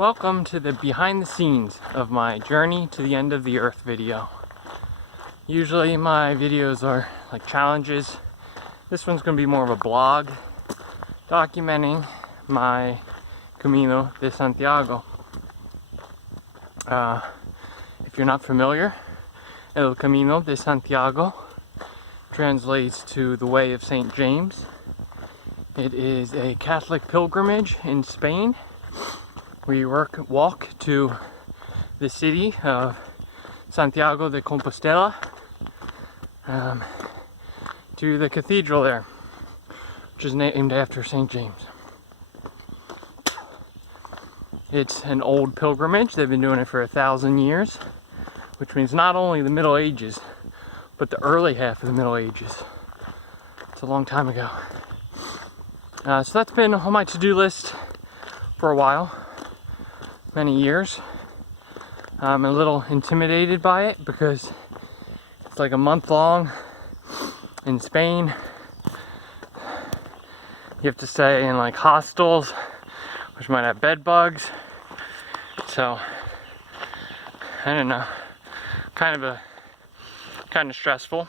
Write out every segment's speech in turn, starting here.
Welcome to the behind the scenes of my journey to the end of the earth video. Usually my videos are like challenges. This one's going to be more of a blog documenting my camino de Santiago. If you're not familiar, El Camino de Santiago translates to the Way of St. James. It is a Catholic pilgrimage in Spain. We walk to the city of Santiago de Compostela, to the cathedral there, which is named after St. James. It's an old pilgrimage. They've been doing it for 1,000 years, which means not only the Middle Ages, but the early half of the Middle Ages. It's a long time ago. So that's been on my to-do list for a while. Many years. I'm a little intimidated by it because it's like a month long in Spain. You have to stay in like hostels, which might have bed bugs. So I don't know. Kind of stressful.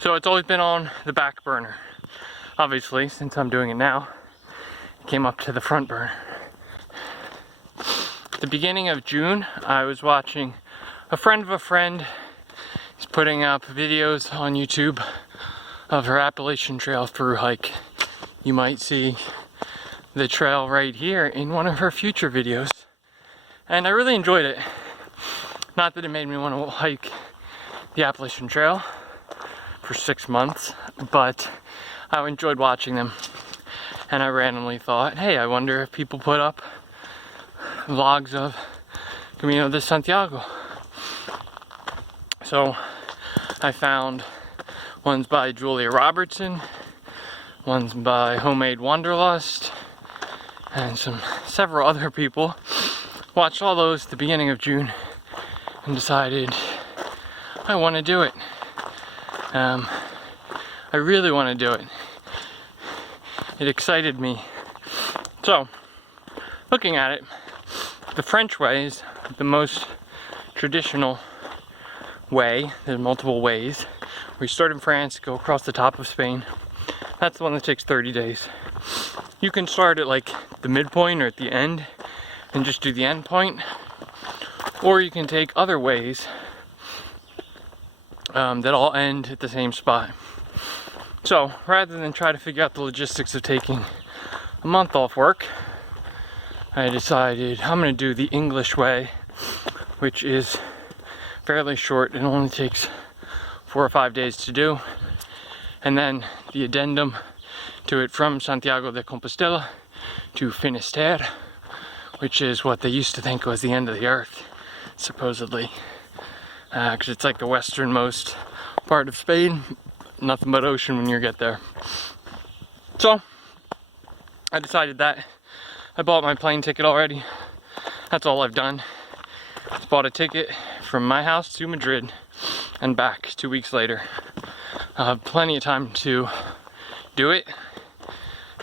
So it's always been on the back burner. Obviously, since I'm doing it now, it came up to the front burner. At the beginning of June, I was watching a friend of a friend. He's putting up videos on YouTube of her Appalachian Trail through hike. You might see the trail right here in one of her future videos. And I really enjoyed it. Not that it made me want to hike the Appalachian Trail for 6 months, but I enjoyed watching them. And I randomly thought, hey, I wonder if people put up vlogs of Camino de Santiago. So I found ones by Julia Robertson, ones by Homemade Wanderlust, and several other people. Watched all those at the beginning of June and decided I want to do it. I really want to do it. It excited me. So, looking at it, the French way is the most traditional way. There's multiple ways. We start in France, go across the top of Spain. That's the one that takes 30 days. You can start at like the midpoint or at the end and just do the end point. Or you can take other ways that all end at the same spot. So rather than try to figure out the logistics of taking a month off work, I decided I'm going to do the English way, which is fairly short. It only takes 4 or 5 days to do. And then the addendum to it from Santiago de Compostela to Finisterre, which is what they used to think was the end of the earth, supposedly. Because it's like the westernmost part of Spain. Nothing but ocean when you get there. So I decided that. I bought my plane ticket already. That's all I've done. Just bought a ticket from my house to Madrid and back 2 weeks later. I have plenty of time to do it.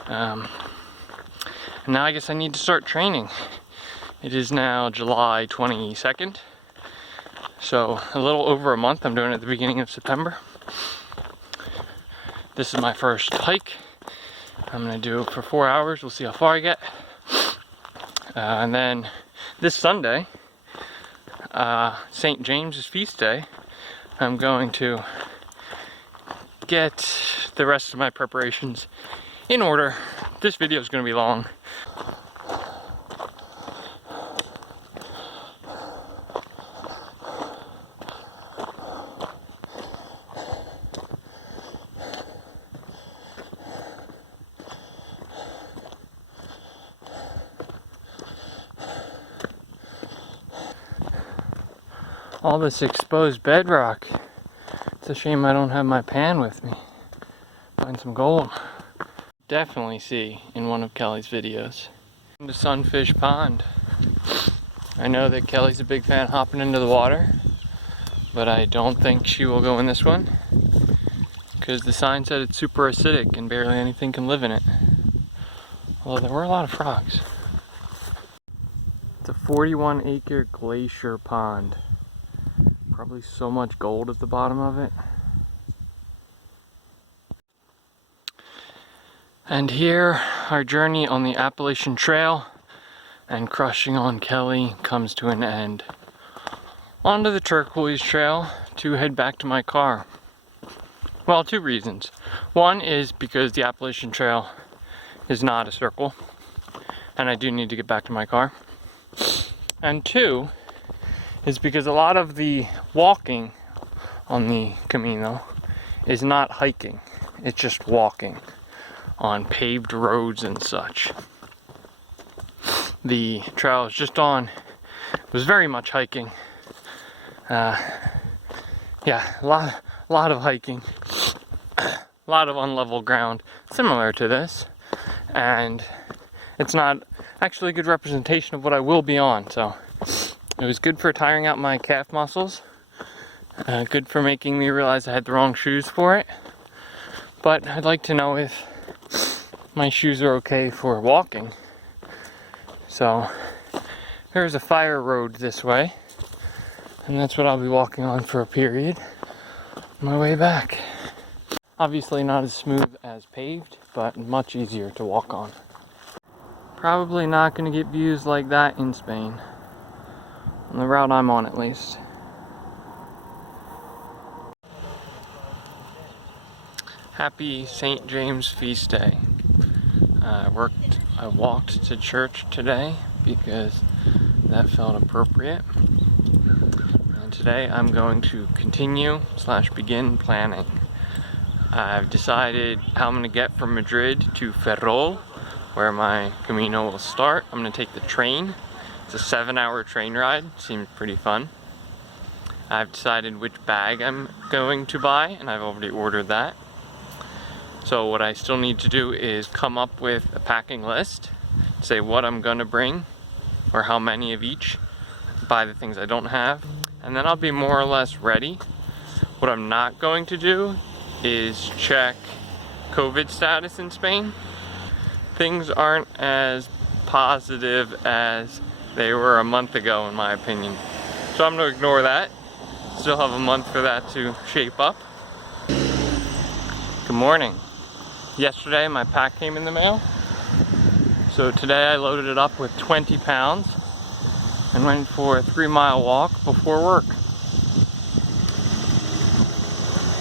And now I guess I need to start training. It is now July 22nd. So a little over a month. I'm doing it at the beginning of September. This is my first hike. I'm gonna do it for 4 hours. We'll see how far I get. And then this Sunday, St. James's feast day, I'm going to get the rest of my preparations in order. This video is going to be long. All this exposed bedrock. It's a shame I don't have my pan with me. Find some gold. Definitely see in one of Kelly's videos. The Sunfish Pond. I know that Kelly's a big fan hopping into the water, but I don't think she will go in this one because the sign said it's super acidic and barely anything can live in it. Although there were a lot of frogs. It's a 41-acre glacier pond. Probably so much gold at the bottom of it. And here, our journey on the Appalachian Trail and crushing on Kelly comes to an end. Onto the Turquoise Trail to head back to my car. Well, two reasons. One is because the Appalachian Trail is not a circle, and I do need to get back to my car. And two is because a lot of the walking on the Camino is not hiking, it's just walking on paved roads and such. The trail I was just on was very much hiking. Yeah, a lot of hiking, a lot of unlevel ground, similar to this, and it's not actually a good representation of what I will be on. So it was good for tiring out my calf muscles, good for making me realize I had the wrong shoes for it, but I'd like to know if my shoes are okay for walking. So there's a fire road this way, and that's what I'll be walking on for a period on my way back. Obviously not as smooth as paved, but much easier to walk on. Probably not going to get views like that in Spain, on the route I'm on at least. Happy St. James feast day. I walked to church today because that felt appropriate. And today I'm going to begin planning. I've decided how I'm going to get from Madrid to Ferrol, where my Camino will start. I'm going to take the train. It's a 7-hour train ride. Seems pretty fun. I've decided which bag I'm going to buy, and I've already ordered that. So what I still need to do is come up with a packing list, say what I'm going to bring, or how many of each, buy the things I don't have, and then I'll be more or less ready. What I'm not going to do is check COVID status in Spain. Things aren't as positive as they were a month ago, in my opinion. So I'm going to ignore that. Still have a month for that to shape up. Good morning. Yesterday my pack came in the mail. So today I loaded it up with 20 pounds and went for a 3-mile walk before work.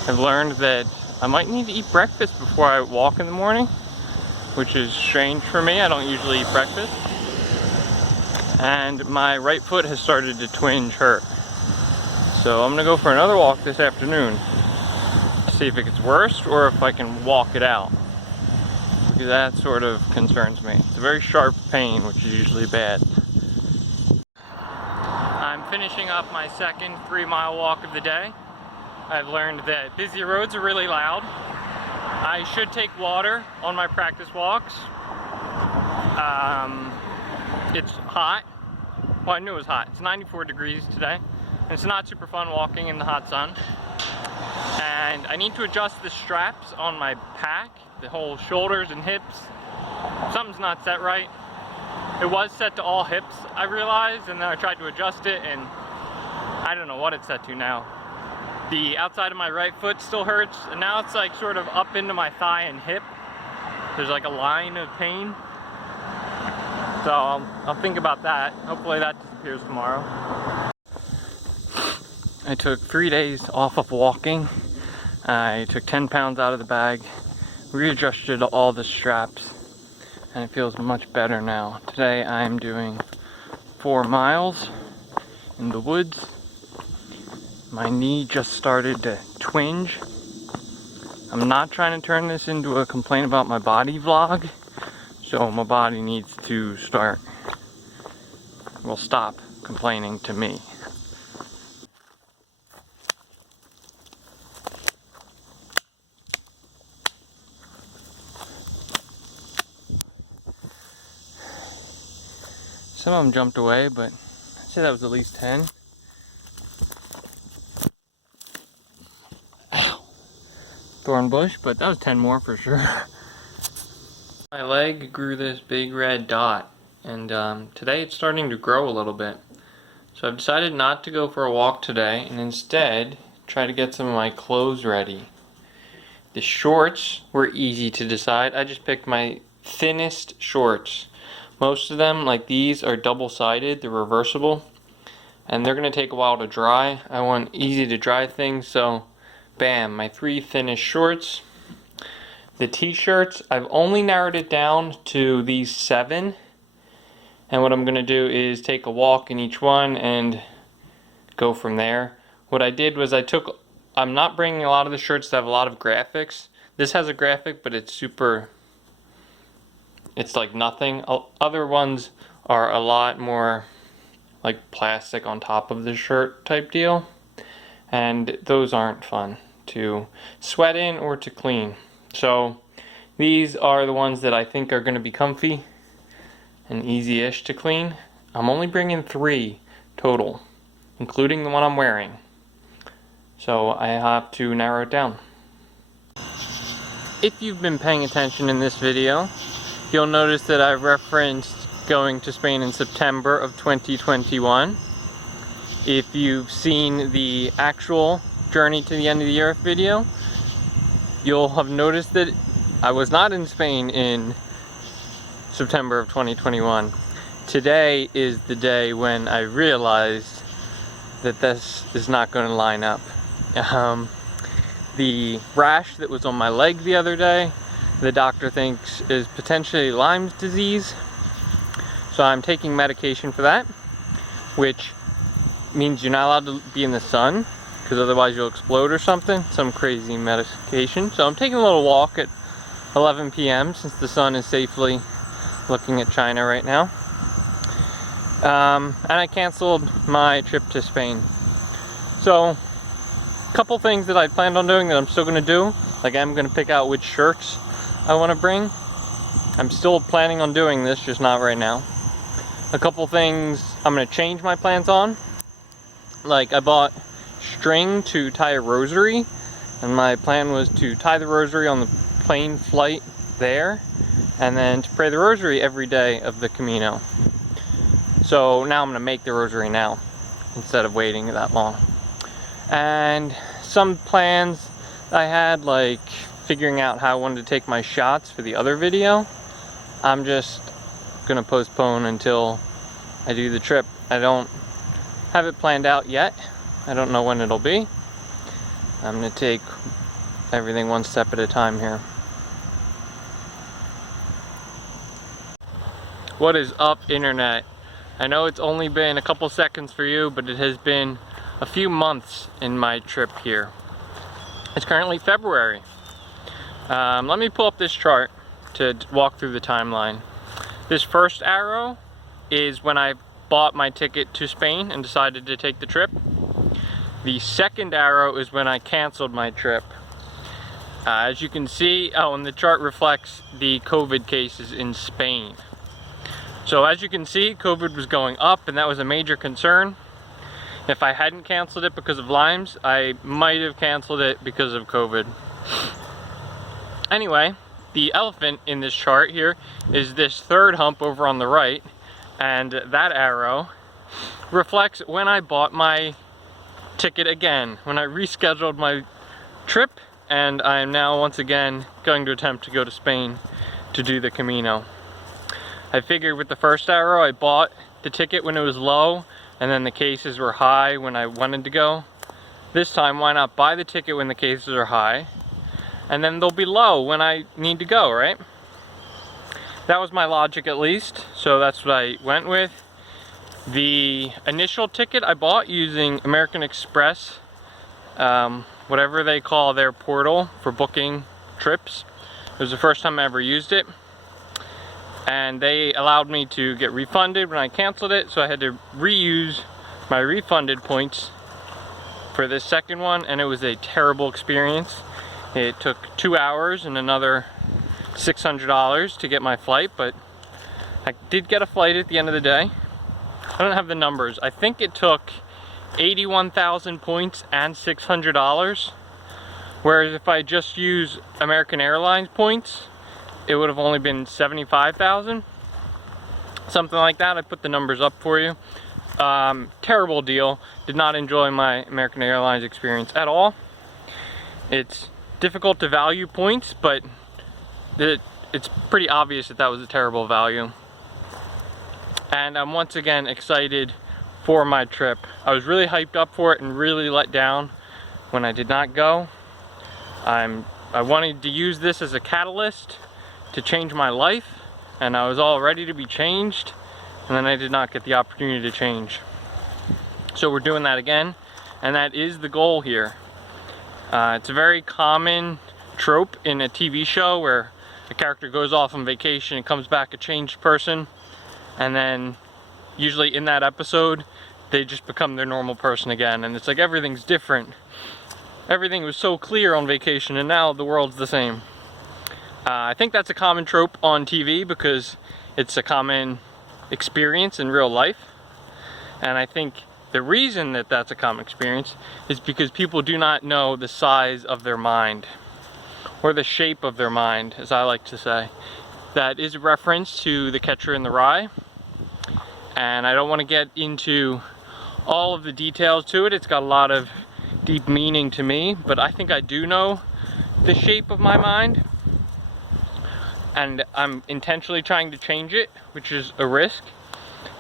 I've learned that I might need to eat breakfast before I walk in the morning, which is strange for me. I don't usually eat breakfast. And my right foot has started to twinge hurt. So I'm gonna go for another walk this afternoon to see if it gets worse or if I can walk it out. Because that sort of concerns me. It's a very sharp pain, which is usually bad. I'm finishing up my second 3-mile walk of the day. I've learned that busy roads are really loud. I should take water on my practice walks. It's hot. Well, I knew it was hot. It's 94 degrees today. And it's not super fun walking in the hot sun. And I need to adjust the straps on my pack, the whole shoulders and hips. Something's not set right. It was set to all hips, I realized, and then I tried to adjust it, and I don't know what it's set to now. The outside of my right foot still hurts, and now it's like sort of up into my thigh and hip. There's like a line of pain. So I'll think about that. Hopefully that disappears tomorrow. I took 3 days off of walking. I took 10 pounds out of the bag, readjusted all the straps, and it feels much better now. Today I'm doing 4 miles in the woods. My knee just started to twinge. I'm not trying to turn this into a complain about my body vlog, so my body needs to stop complaining to me. Some of them jumped away, but I'd say that was at least 10. Ow. Thorn bush, but that was 10 more for sure. My leg grew this big red dot and today it's starting to grow a little bit. So I've decided not to go for a walk today and instead try to get some of my clothes ready. The shorts were easy to decide. I just picked my thinnest shorts. Most of them, like these, are double-sided, they're reversible, and they're gonna take a while to dry. I want easy to dry things, so bam, my 3 thinnest shorts. The t-shirts, I've only narrowed it down to these 7. And what I'm going to do is take a walk in each one and go from there. What I did was I'm not bringing a lot of the shirts that have a lot of graphics. This has a graphic, but it's like nothing. Other ones are a lot more like plastic on top of the shirt type deal. And those aren't fun to sweat in or to clean. So these are the ones that I think are going to be comfy and easy-ish to clean. I'm only bringing 3 total, including the one I'm wearing. So I have to narrow it down. If you've been paying attention in this video, you'll notice that I referenced going to Spain in September of 2021. If you've seen the actual Journey to the End of the Earth video, you'll have noticed that I was not in Spain in September of 2021. Today is the day when I realized that this is not going to line up. The rash that was on my leg the other day, the doctor thinks is potentially Lyme's disease. So I'm taking medication for that, which means you're not allowed to be in the sun, because otherwise you'll explode or something, some crazy medication. So I'm taking a little walk at 11 p.m. since the sun is safely looking at China right now. And I canceled my trip to Spain. So, a couple things that I planned on doing that I'm still going to do. Like I'm going to pick out which shirts I want to bring. I'm still planning on doing this, just not right now. A couple things I'm going to change my plans on. Like I bought string to tie a rosary, and my plan was to tie the rosary on the plane flight there, and then to pray the rosary every day of the camino. So now I'm going to make the rosary now instead of waiting that long. And some plans I had, like figuring out how I wanted to take my shots for the other video, I'm just going to postpone until I do the trip. I don't have it planned out yet. I don't know when it'll be. I'm going to take everything one step at a time here. What is up, internet? I know it's only been a couple seconds for you, but it has been a few months in my trip here. It's currently February. Let me pull up this chart to walk through the timeline. This first arrow is when I bought my ticket to Spain and decided to take the trip. The second arrow is when I canceled my trip. As you can see, and the chart reflects the COVID cases in Spain. So as you can see, COVID was going up, and that was a major concern. If I hadn't canceled it because of Lyme's, I might have canceled it because of COVID. Anyway, the elephant in this chart here is this third hump over on the right, and that arrow reflects when I bought my ticket again, when I rescheduled my trip, and I am now once again going to attempt to go to Spain to do the Camino. I figured with the first arrow, I bought the ticket when it was low, and then the cases were high when I wanted to go. This time, why not buy the ticket when the cases are high, and then they'll be low when I need to go, right? That was my logic, at least, so that's what I went with. The initial ticket I bought using American Express, whatever they call their portal for booking trips. It was the first time I ever used it, and they allowed me to get refunded when I canceled it, so I had to reuse my refunded points for this second one, and it was a terrible experience. It took 2 hours and another $600 to get my flight, but I did get a flight at the end of the day. I don't have the numbers. I think it took 81,000 points and $600, whereas if I just use American Airlines points, it would have only been 75,000. something like that. I put the numbers up for you. Terrible deal. Did not enjoy my American Airlines experience at all. It's difficult to value points, but it's pretty obvious that that was a terrible value. And I'm once again excited for my trip. I was really hyped up for it and really let down when I did not go. I wanted to use this as a catalyst to change my life, and I was all ready to be changed, and then I did not get the opportunity to change. So we're doing that again, and that is the goal here. It's a very common trope in a TV show where a character goes off on vacation and comes back a changed person, and then usually in that episode they just become their normal person again, and it's like everything's different. Everything was so clear on vacation and now the world's the same. I think that's a common trope on TV because it's a common experience in real life, and I think the reason that that's a common experience is because people do not know the size of their mind, or the shape of their mind, as I like to say. That is a reference to The Catcher in the Rye, and I don't want to get into all of the details to it. It's got a lot of deep meaning to me, but I think I do know the shape of my mind, and I'm intentionally trying to change it, which is a risk.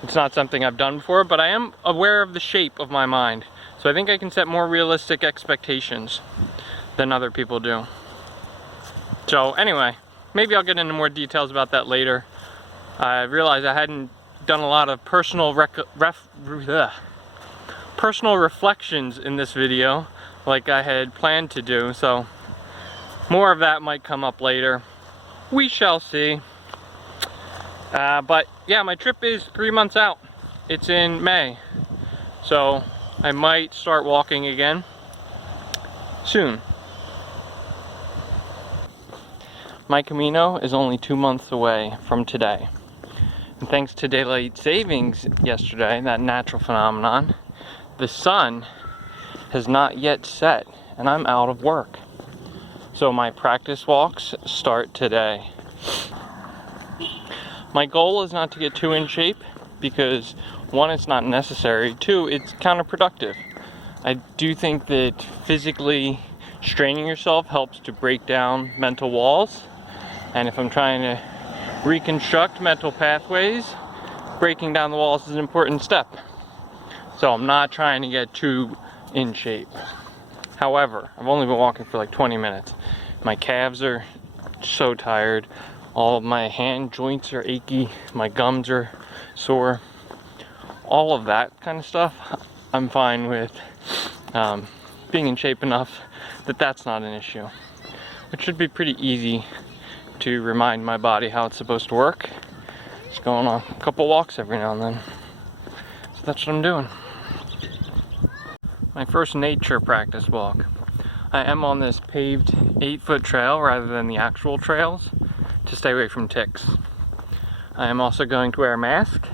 It's not something I've done before, but I am aware of the shape of my mind, so I think I can set more realistic expectations than other people do. So anyway, maybe I'll get into more details about that later. I realized I hadn't done a lot of personal reflections in this video like I had planned to do, so more of that might come up later. We shall see. But yeah, my trip is 3 months out. It's in May, so I might start walking again soon. My camino is only 2 months away from today. And thanks to daylight savings yesterday, that natural phenomenon, the sun has not yet set and I'm out of work. So my practice walks start today. My goal is not to get too in shape because, one, it's not necessary, two, it's counterproductive. I do think that physically straining yourself helps to break down mental walls, and if I'm trying to reconstruct mental pathways, breaking down the walls is an important step. So I'm not trying to get too in shape. However, I've only been walking for like 20 minutes. My calves are so tired. All of my hand joints are achy. My gums are sore. All of that kind of stuff, I'm fine with being in shape enough that that's not an issue. It should be pretty easy to remind my body how it's supposed to work. Just going on a couple walks every now and then. So that's what I'm doing. My first nature practice walk. I am on this paved 8-foot trail rather than the actual trails to stay away from ticks. I am also going to wear a mask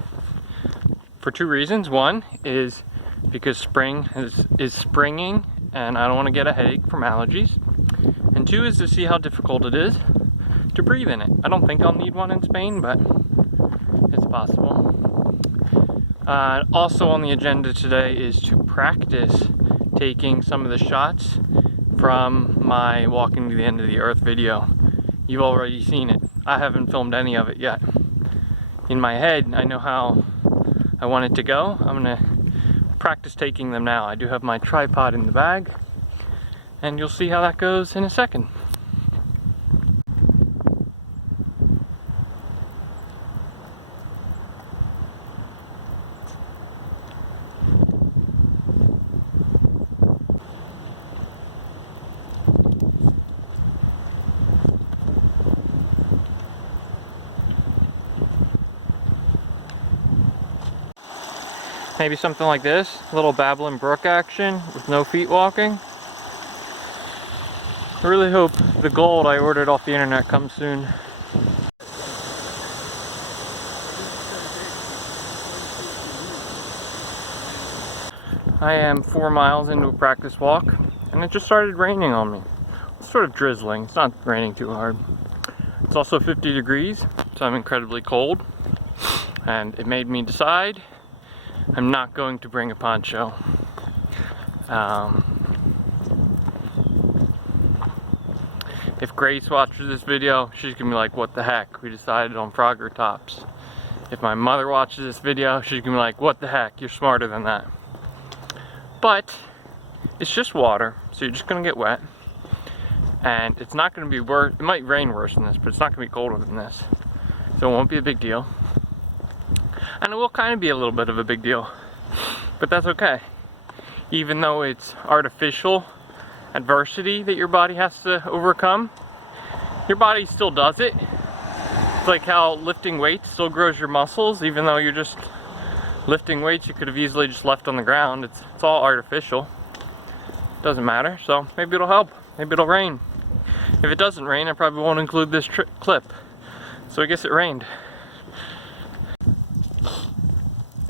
for 2 reasons. One is because spring is springing and I don't want to get a headache from allergies. And 2 is to see how difficult it is to breathe in it. I don't think I'll need one in Spain, but it's possible. Also on the agenda today is to practice taking some of the shots from my Walking to the End of the Earth video. You've already seen it. I haven't filmed any of it yet. In my head, I know how I want it to go. I'm gonna practice taking them now. I do have my tripod in the bag, and you'll see how that goes in a second. Maybe something like this, a little babbling brook action with no feet walking. I really hope the gold I ordered off the internet comes soon. I am 4 miles into a practice walk and it just started raining on me. It's sort of drizzling, it's not raining too hard. It's also 50 degrees, so I'm incredibly cold. And it made me decide I'm not going to bring a poncho. If Grace watches this video, she's gonna be like, what the heck? We decided on Frogger tops. If my mother watches this video, she's gonna be like, what the heck? You're smarter than that. But it's just water, so you're just gonna get wet. And it's not gonna be worse. It might rain worse than this, but it's not gonna be colder than this. So it won't be a big deal. And it will kind of be a little bit of a big deal. But that's okay. Even though it's artificial adversity that your body has to overcome, your body still does it. It's like how lifting weights still grows your muscles, even though you're just lifting weights you could have easily just left on the ground. It's all artificial. Doesn't matter, so maybe it'll help. Maybe it'll rain. If it doesn't rain, I probably won't include this clip. So I guess it rained.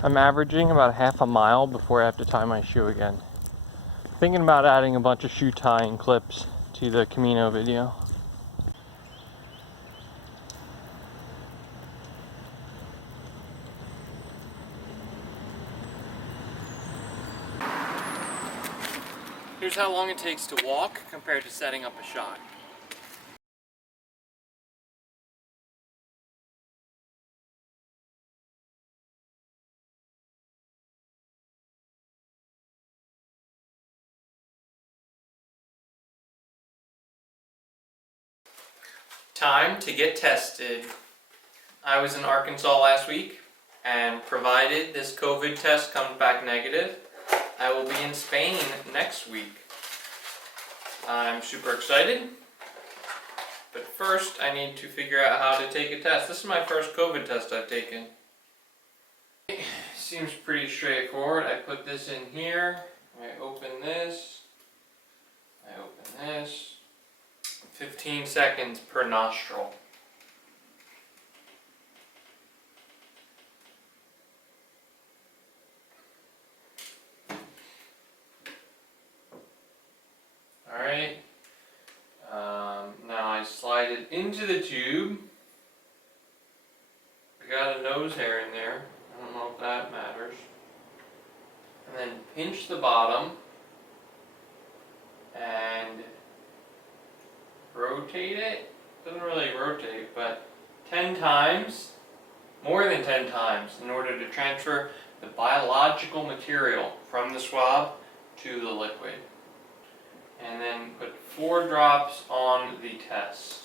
I'm averaging about half a mile before I have to tie my shoe again. Thinking about adding a bunch of shoe tying clips to the Camino video. Here's how long it takes to walk compared to setting up a shot. Time to get tested. I was in Arkansas last week, and provided this COVID test comes back negative, I will be in Spain next week. I'm super excited, but first I need to figure out how to take a test. This is my first COVID test I've taken. Seems pretty straightforward. I put this in here, I open this, I open this. 15 seconds per nostril. Alright, now I slide it into the tube. I got a nose hair in there, I don't know if that matters. And then pinch the bottom and rotate it. Doesn't really rotate, but 10 times, more than 10 times, in order to transfer the biological material from the swab to the liquid. And then put 4 drops on the test.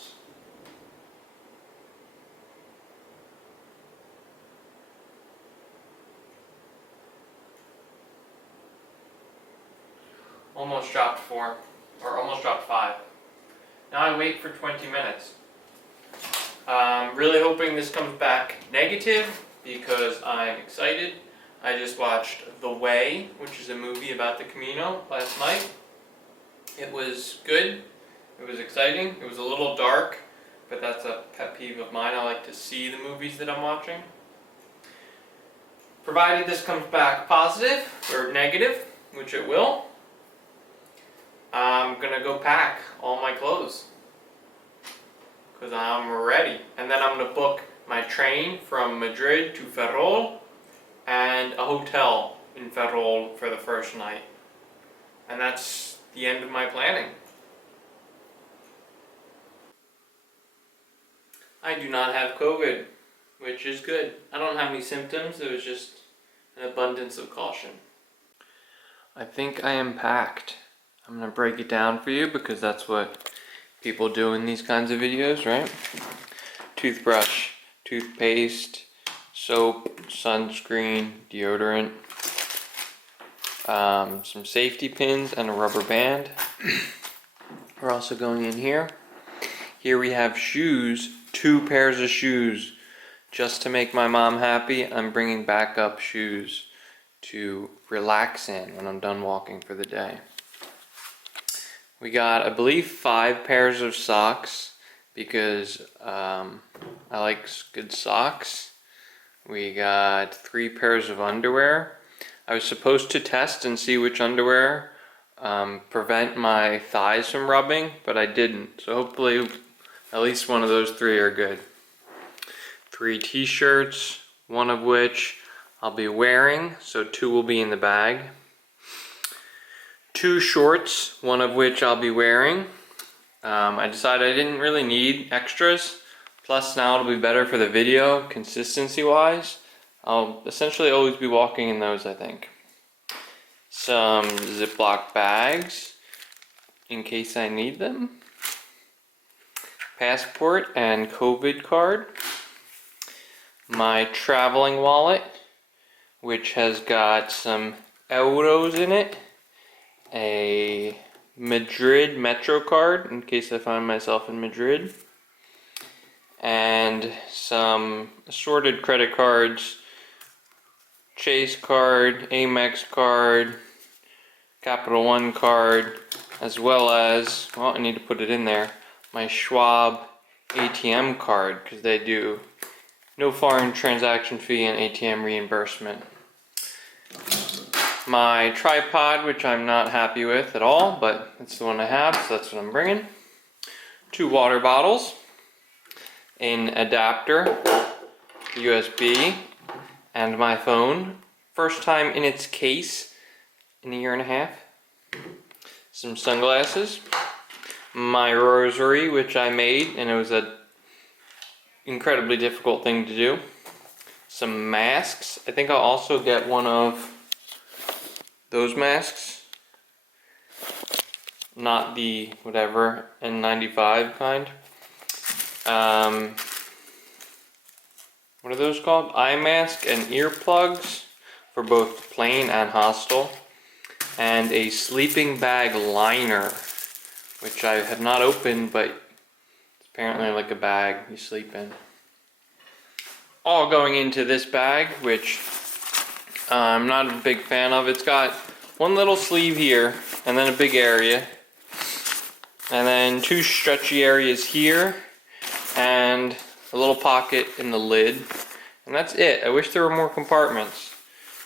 Almost dropped 4, or almost dropped 5. Now I wait for 20 minutes. Really hoping this comes back negative because I'm excited. I just watched The Way, which is a movie about the Camino, last night. It was good. It was exciting. It was a little dark, but that's a pet peeve of mine. I like to see the movies that I'm watching. Provided this comes back positive or negative, which it will, I'm gonna go pack all my clothes because I'm ready. And then I'm gonna book my train from Madrid to Ferrol and a hotel in Ferrol for the first night. And that's the end of my planning. I do not have COVID, which is good. I don't have any symptoms. It was just an abundance of caution. I think I am packed. I'm gonna break it down for you because that's what people do in these kinds of videos, right? Toothbrush, toothpaste, soap, sunscreen, deodorant, some safety pins and a rubber band. We're also going in here. Here we have shoes, 2 pairs of shoes. Just to make my mom happy, I'm bringing backup shoes to relax in when I'm done walking for the day. We got, I believe, 5 pairs of socks because I like good socks. We got 3 pairs of underwear. I was supposed to test and see which underwear prevent my thighs from rubbing, but I didn't. So hopefully at least one of those 3 are good. 3 t-shirts, one of which I'll be wearing, so 2 will be in the bag. 2 shorts, one of which I'll be wearing. I decided I didn't really need extras, plus now it'll be better for the video, consistency wise. I'll essentially always be walking in those, I think. Some Ziploc bags, in case I need them. Passport and COVID card. My traveling wallet, which has got some euros in it. A Madrid Metro card, in case I find myself in Madrid. And some assorted credit cards. Chase card, Amex card, Capital One card, as well as, well, I need to put it in there, my Schwab ATM card, because they do no foreign transaction fee and ATM reimbursement. My tripod, which I'm not happy with at all, but it's the one I have, so that's what I'm bringing. 2 water bottles, an adapter, USB, and my phone. First time in its case in a year and a half. Some sunglasses. My rosary, which I made, and it was an incredibly difficult thing to do. Some masks. I think I'll also get one of those masks. Not the whatever N95 kind. What are those called? Eye mask and earplugs for both plane and hostel. And a sleeping bag liner, which I have not opened, but it's apparently like a bag you sleep in. All going into this bag, which I'm not a big fan of. It's got one little sleeve here, and then a big area. And then 2 stretchy areas here, and a little pocket in the lid, and that's it. I wish there were more compartments.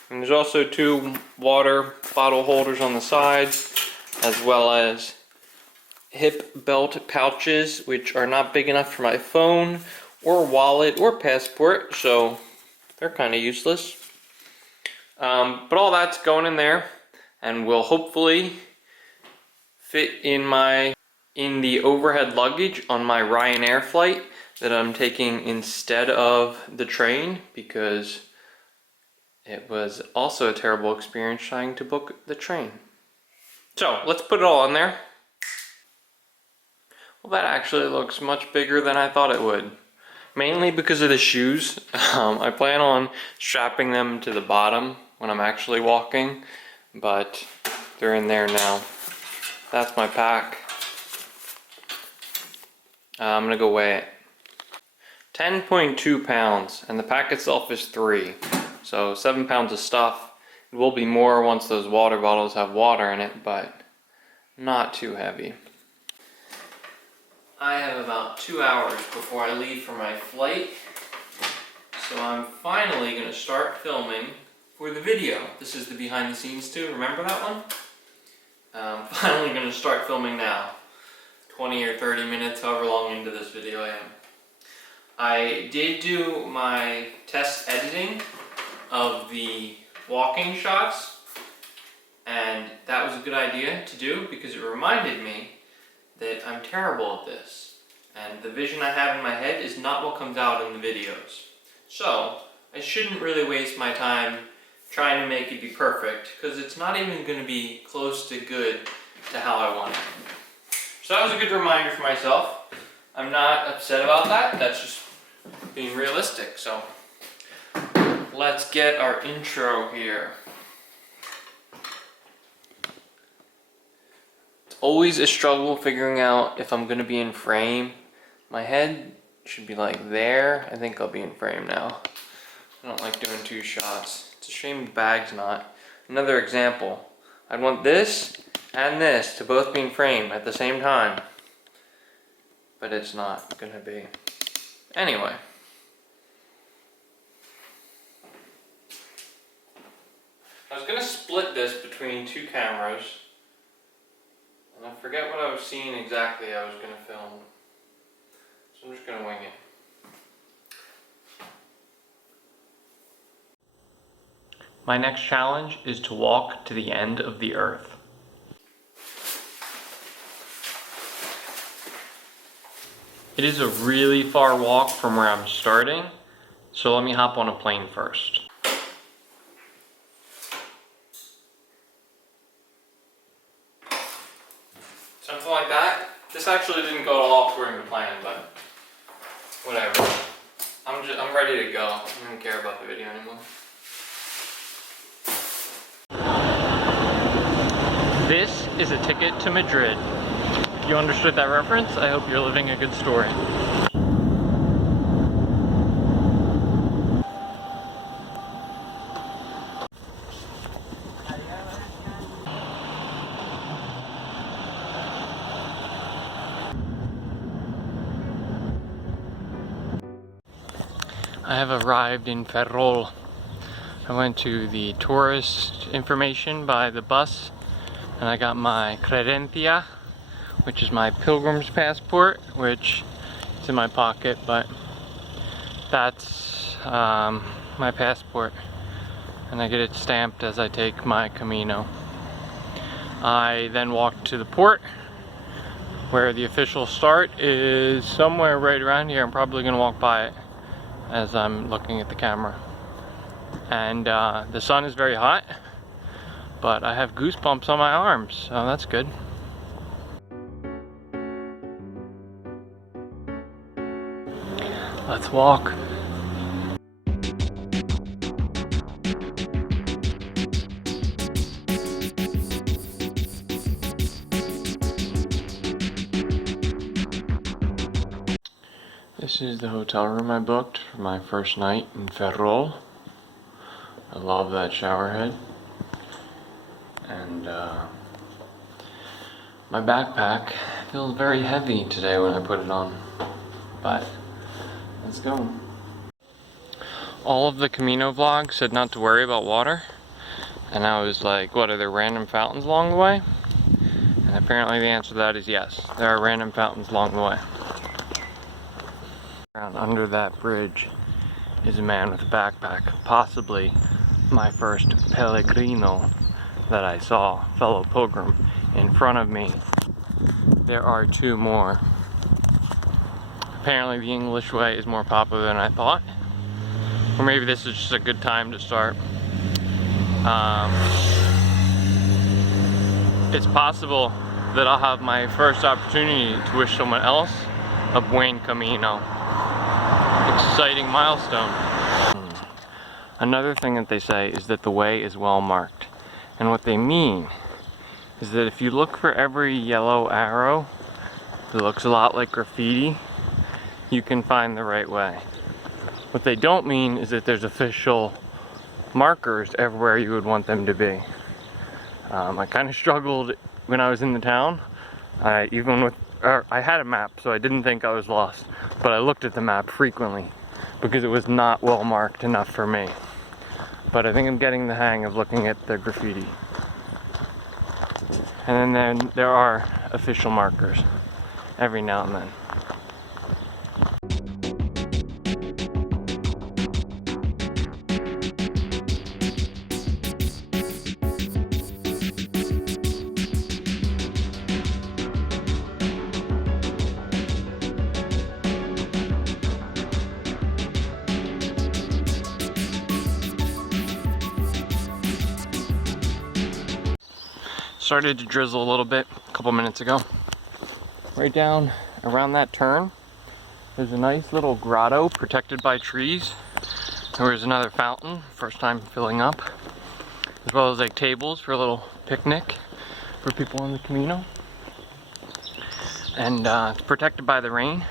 And there's also 2 water bottle holders on the sides, as well as hip belt pouches, which are not big enough for my phone or wallet or passport, so they're kind of useless. But all that's going in there, and will hopefully fit in the overhead luggage on my Ryanair flight that I'm taking instead of the train, because it was also a terrible experience trying to book the train. So let's put it all in there. Well, that actually looks much bigger than I thought it would. Mainly because of the shoes. I plan on strapping them to the bottom when I'm actually walking, but they're in there now. That's my pack. I'm gonna go weigh it. 10.2 pounds, and the pack itself is 3. So 7 pounds of stuff. It will be more once those water bottles have water in it, but not too heavy. I have about 2 hours before I leave for my flight, so I'm finally going to start filming for the video. This is the behind the scenes too, remember that one? I'm finally going to start filming now. 20 or 30 minutes, however long into this video I am. I did do my test editing of the walking shots, and that was a good idea to do because it reminded me that I'm terrible at this, and the vision I have in my head is not what comes out in the videos. So I shouldn't really waste my time trying to make it be perfect, because it's not even going to be close to good to how I want it. So that was a good reminder for myself. I'm not upset about that, that's just being realistic. So let's get our intro here. It's always a struggle figuring out if I'm going to be in frame. My head should be like there. I think I'll be in frame now. I don't like doing 2 shots. It's a shame the bag's not. Another example. I'd want this and this to both be in frame at the same time. But it's not going to be. Anyway. I was going to split this between 2 cameras. And I forget what I was seeing exactly I was going to film. So I'm just going to wing it. My next challenge is to walk to the end of the earth. It is a really far walk from where I'm starting, so let me hop on a plane first. Something like that. This actually didn't go at all according to plan, but whatever. I'm ready to go. I don't care about the video anymore. This is a ticket to Madrid. If you understood that reference, I hope you're living a good story. I have arrived in Ferrol. I went to the tourist information by the bus and I got my credencia, which is my pilgrim's passport, which is in my pocket, but that's my passport, and I get it stamped as I take my camino. I then walked to the port where the official start is somewhere right around here. I'm probably gonna walk by it as I'm looking at the camera. And the sun is very hot, but I have goosebumps on my arms, so that's good. Let's walk. This is the hotel room I booked for my first night in Ferrol. I love that shower head. And my backpack feels very heavy today when I put it on, but let's go. All of the Camino vlogs said not to worry about water, and I was like, what, are there random fountains along the way? And apparently the answer to that is yes, there are random fountains along the way. Under that bridge is a man with a backpack, possibly my first pellegrino that I saw, fellow pilgrim. In front of me there are two more. Apparently the English way is more popular than I thought, or maybe this is just a good time to start. It's possible that I'll have my first opportunity to wish someone else a buen camino. Exciting milestone. Another thing that they say is that the way is well marked, and what they mean is that if you look for every yellow arrow that looks a lot like graffiti, you can find the right way. What they don't mean is that there's official markers everywhere you would want them to be. I kind of struggled when I was in the town. I had a map, so I didn't think I was lost, but I looked at the map frequently because it was not well marked enough for me. But I think I'm getting the hang of looking at the graffiti. And then there are official markers every now and then. Started to drizzle a little bit a couple minutes ago. Right down around that turn, there's a nice little grotto protected by trees. There was another fountain, first time filling up, as well as like tables for a little picnic for people on the Camino. And it's protected by the rain.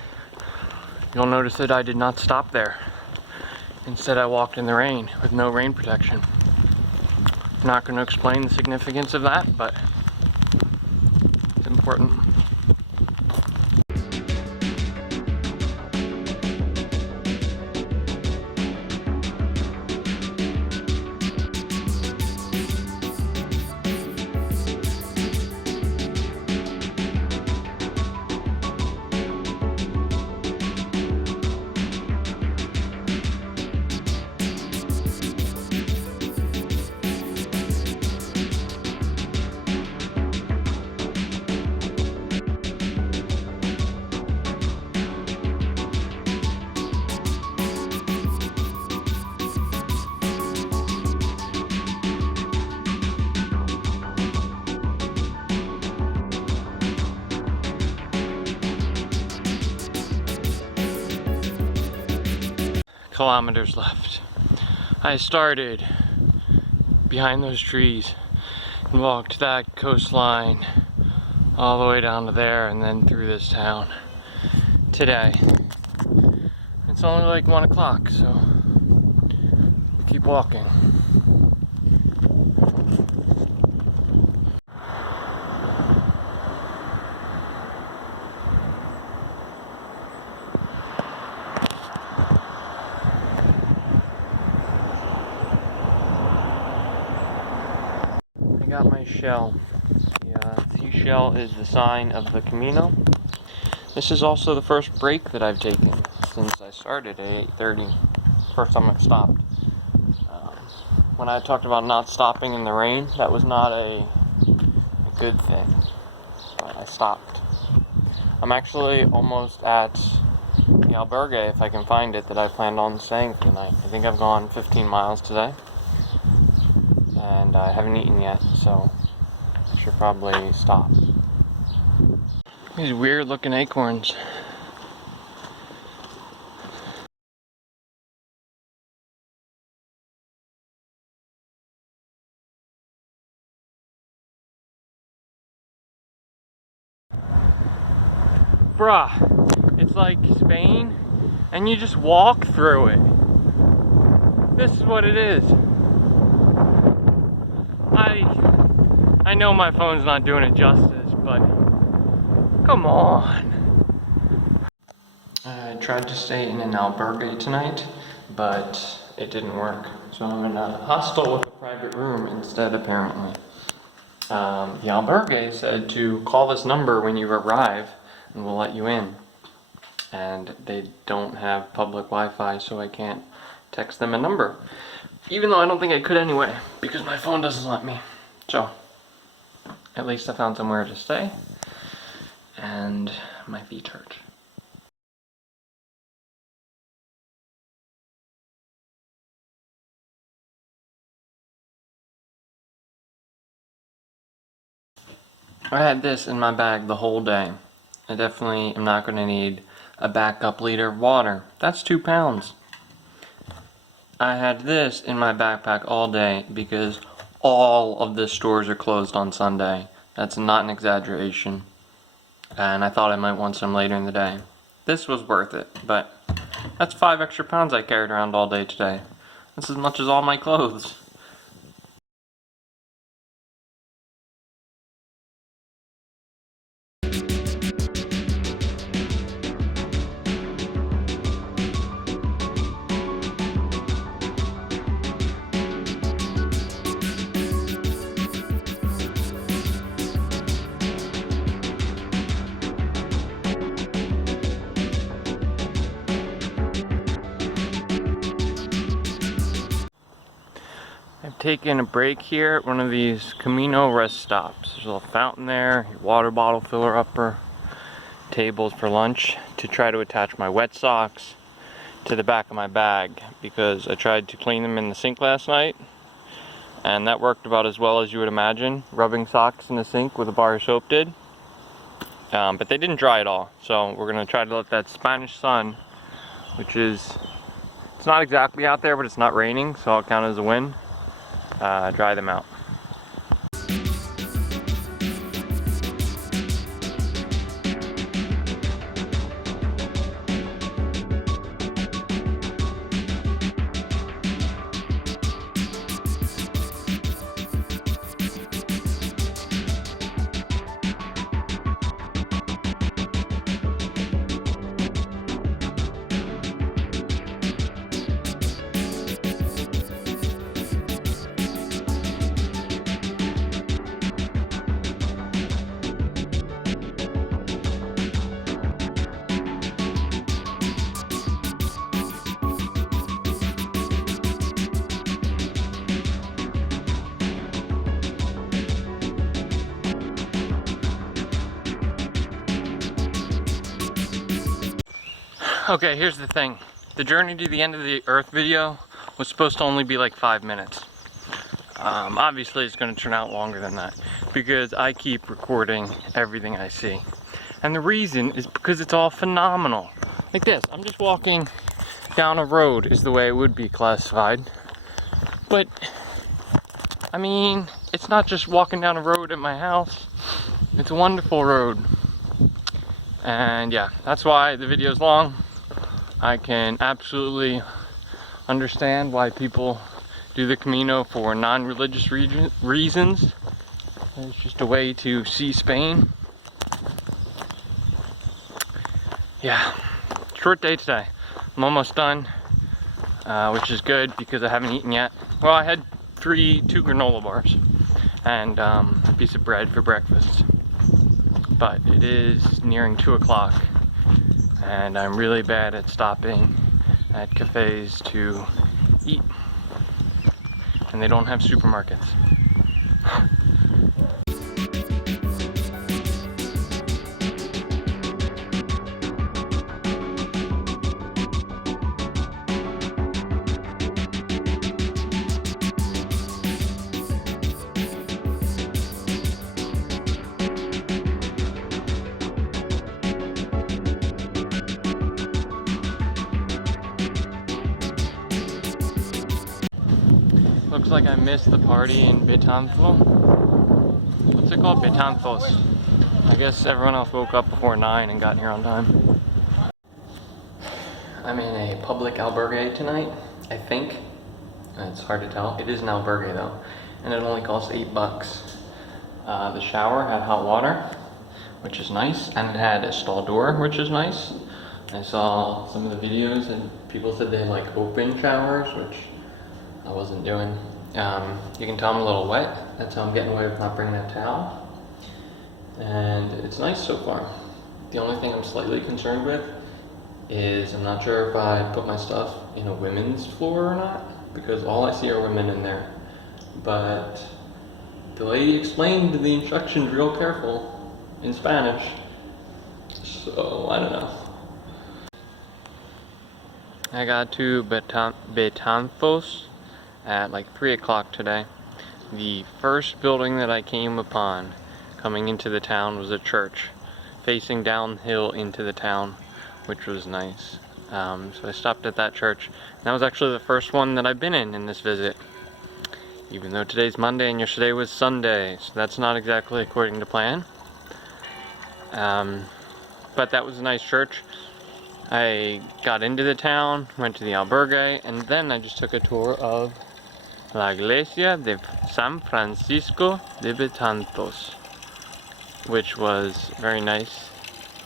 You'll notice that I did not stop there. Instead, I walked in the rain with no rain protection. I'm not going to explain the significance of that, but it's important. kilometers left. I started behind those trees and walked that coastline all the way down to there and then through this town today. It's only like 1 o'clock, so keep walking. I got my shell. The seashell is the sign of the Camino. This is also the first break that I've taken since I started at 8:30. First time I've stopped. When I talked about not stopping in the rain, that was not a good thing. So I stopped. I'm actually almost at the Albergue, if I can find it, that I planned on staying for the night. I think I've gone 15 miles today. And I haven't eaten yet, so I should probably stop. These weird looking acorns. Bruh, it's like Spain, and you just walk through it. This is what it is. I know my phone's not doing it justice, but come on. I tried to stay in an albergue tonight, but it didn't work. So I'm in a hostel with a private room instead, apparently. The albergue said to call this number when you arrive and we'll let you in. And they don't have public Wi-Fi, so I can't text them a number. Even though I don't think I could anyway, because my phone doesn't let me. So, at least I found somewhere to stay, and my feet hurt. I had this in my bag the whole day. I definitely am not going to need a backup liter of water. That's 2 pounds. I had this in my backpack all day because all of the stores are closed on Sunday. That's not an exaggeration. And I thought I might want some later in the day. This was worth it, but that's 5 extra pounds I carried around all day today. That's as much as all my clothes. I've taken a break here at one of these Camino rest stops. There's a little fountain there, your water bottle filler upper, tables for lunch, to try to attach my wet socks to the back of my bag because I tried to clean them in the sink last night and that worked about as well as you would imagine, rubbing socks in the sink with a bar of soap did. But they didn't dry at all, so we're going to try to let that Spanish sun, which is, it's not exactly out there but it's not raining, so I'll count it as a win. Dry them out. Okay, here's the thing. The journey to the end of the Earth video was supposed to only be like 5 minutes. Obviously it's going to turn out longer than that because I keep recording everything I see. And the reason is because it's all phenomenal. Like this, I'm just walking down a road is the way it would be classified. But, I mean, it's not just walking down a road at my house. It's a wonderful road. And yeah, that's why the video's long. I can absolutely understand why people do the Camino for non-religious reasons. It's just a way to see Spain. Yeah, short day today. I'm almost done, which is good because I haven't eaten yet. Well, I had two granola bars and a piece of bread for breakfast. But it is nearing 2 o'clock and I'm really bad at stopping at cafes to eat. And they don't have supermarkets. Looks like I missed the party in Betanzos. What's it called? Betanzos. I guess everyone else woke up before 9 and got here on time. I'm in a public albergue tonight, I think. It's hard to tell. It is an albergue though, and it only costs $8. The shower had hot water, which is nice, and it had a stall door, which is nice. I saw some of the videos and people said they like open showers, which I wasn't doing. You can tell I'm a little wet. That's how I'm getting away with not bringing a towel. And it's nice so far. The only thing I'm slightly concerned with is I'm not sure if I put my stuff in a women's floor or not, because all I see are women in there. But the lady explained the instructions real careful in Spanish, so I don't know. I got to Betanzos at like 3 o'clock today. The first building that I came upon coming into the town was a church facing downhill into the town, which was nice. So I stopped at that church. And that was actually the first one that I've been in this visit, even though today's Monday and yesterday was Sunday, so that's not exactly according to plan. But that was a nice church. I got into the town, went to the albergue, and then I just took a tour of La Iglesia de San Francisco de Betanzos, which was very nice.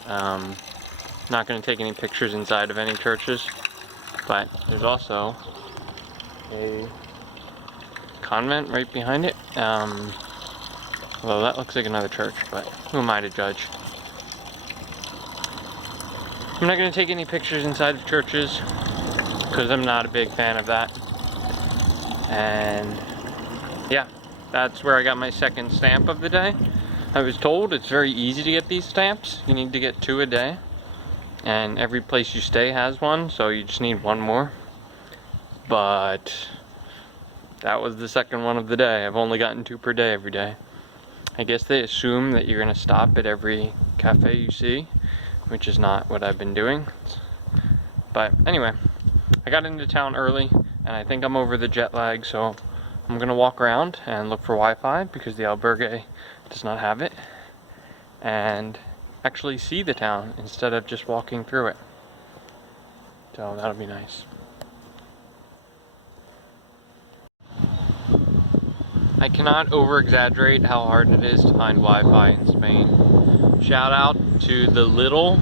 Not going to take any pictures inside of any churches, but there's also a convent right behind it. Although that looks like another church, but who am I to judge? I'm not going to take any pictures inside of churches because I'm not a big fan of that. And yeah, that's where I got my second stamp of the day. I was told it's very easy to get these stamps. You need to get 2 a day, and every place you stay has one, so you just need 1 more. But that was the second one of the day. I've only gotten 2 per day every day. I guess they assume that you're going to stop at every cafe you see, which is not what I've been doing. But anyway, I got into town early, and I think I'm over the jet lag, so I'm going to walk around and look for Wi-Fi because the albergue does not have it, and actually see the town instead of just walking through it. So that'll be nice. I cannot over-exaggerate how hard it is to find Wi-Fi in Spain. Shout out to the little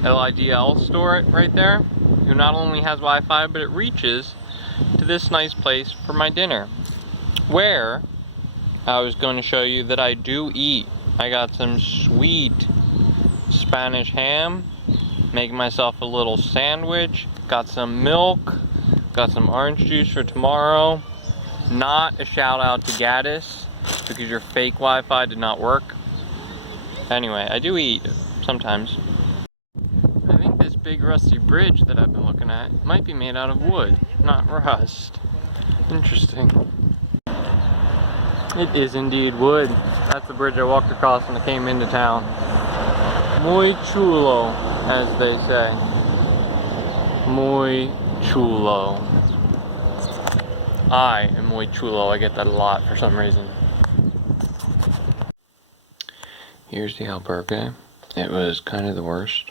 LIDL store right there, who not only has Wi-Fi, but it reaches to this nice place for my dinner, where I was going to show you that I do eat. I got some sweet Spanish ham, making myself a little sandwich, got some milk, got some orange juice for tomorrow. Not a shout out to Gaddis, because your fake Wi-Fi did not work. Anyway, I do eat sometimes. I think this big rusty bridge that I've been looking at might be made out of wood, not rust. Interesting. It is indeed wood. That's the bridge I walked across when I came into town. Muy chulo, as they say. Muy chulo. I am muy chulo. I get that a lot for some reason. Here's the Albergue. It was kind of the worst.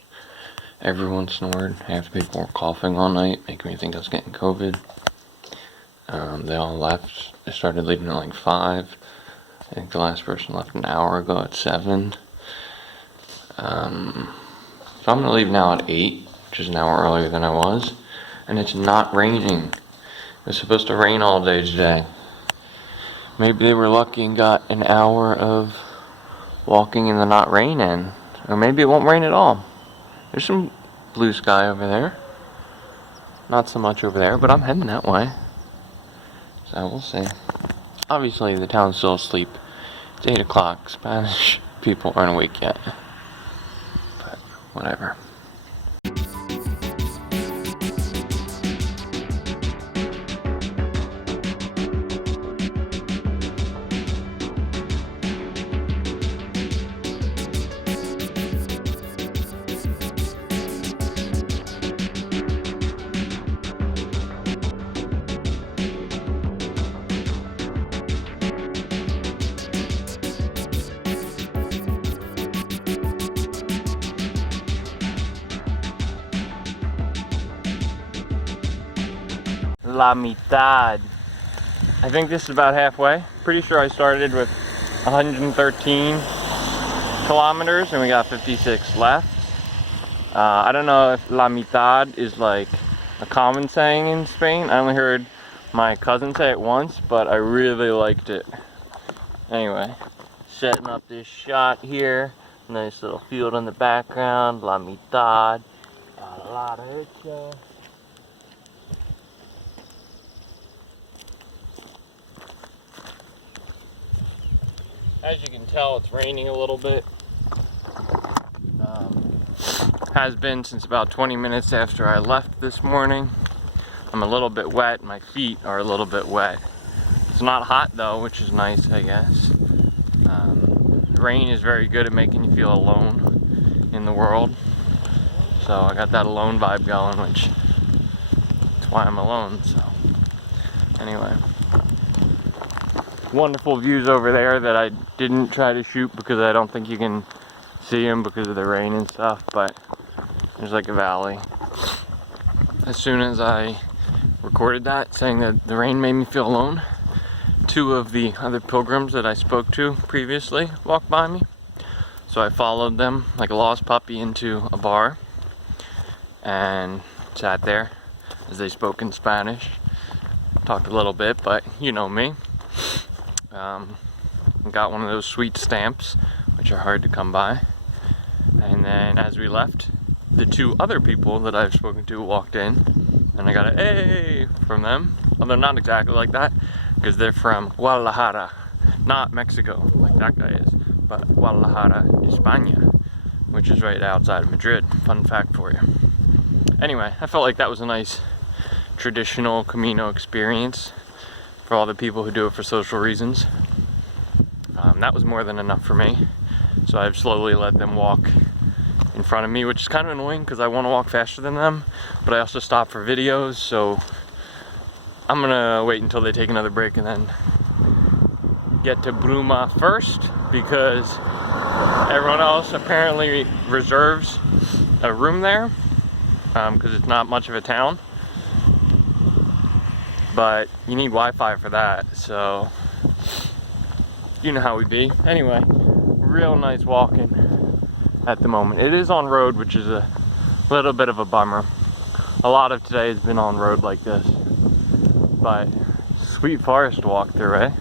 Everyone snored. Half the people were coughing all night, making me think I was getting COVID. They all left. They started leaving at like 5. I think the last person left an hour ago at 7. So I'm gonna leave now at 8, which is an hour earlier than I was. And it's not raining. It was supposed to rain all day today. Maybe they were lucky and got an hour of walking in the not rain in. Or maybe it won't rain at all. There's some blue sky over there. Not so much over there, but I'm heading that way. So we'll see. Obviously the town's still asleep. It's 8 o'clock. Spanish people aren't awake yet. But whatever. La Mitad. I think this is about halfway. Pretty sure I started with 113 kilometers and we got 56 left. I don't know if La Mitad is like a common saying in Spain. I only heard my cousin say it once, but I really liked it. Anyway, setting up this shot here. Nice little field in the background. La Mitad. A lot of it, As you can tell, it's raining a little bit. Has been since about 20 minutes after I left this morning. I'm a little bit wet. My feet are a little bit wet. It's not hot though, which is nice, I guess. Rain is very good at making you feel alone in the world. So I got that alone vibe going, which that's why I'm alone. So anyway. Wonderful views over there that I didn't try to shoot because I don't think you can see them because of the rain and stuff, but there's like a valley. As soon as I recorded that, saying that the rain made me feel alone, 2 of the other pilgrims that I spoke to previously walked by me. So I followed them like a lost puppy into a bar and sat there as they spoke in Spanish. Talked a little bit, but you know me. Got one of those sweet stamps, which are hard to come by. And then as we left, the 2 other people that I've spoken to walked in, and I got a hey from them. Well, they're not exactly like that, because they're from Guadalajara, not Mexico, like that guy is, but Guadalajara, España, which is right outside of Madrid. Fun fact for you. Anyway, I felt like that was a nice traditional Camino experience for all the people who do it for social reasons. That was more than enough for me. So I've slowly let them walk in front of me, which is kind of annoying because I want to walk faster than them, but I also stop for videos, so I'm gonna wait until they take another break and then get to Bruma first, because everyone else apparently reserves a room there, because it's not much of a town. But you need Wi-Fi for that, so you know how we be. Anyway, real nice walking at the moment. It is on road, which is a little bit of a bummer. A lot of today has been on road like this, but sweet forest to walk through, eh?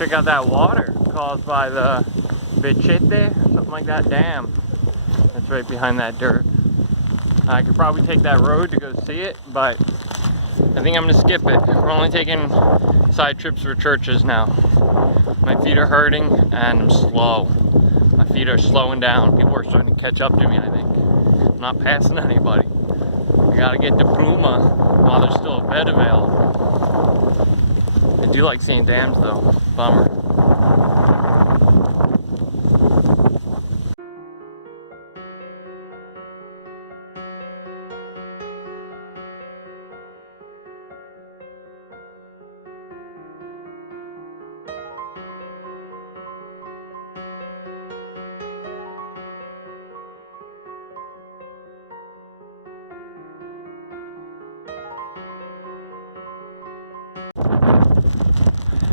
Check out that water caused by the Bechete, something like that dam. That's right behind that dirt. I could probably take that road to go see it, but I think I'm gonna skip it. We're only taking side trips for churches now. My feet are hurting and I'm slow. My feet are slowing down. People are starting to catch up to me, I think. I'm not passing anybody. I gotta get to Bruma while there's still a bed available. I do like seeing dams though. Bummer.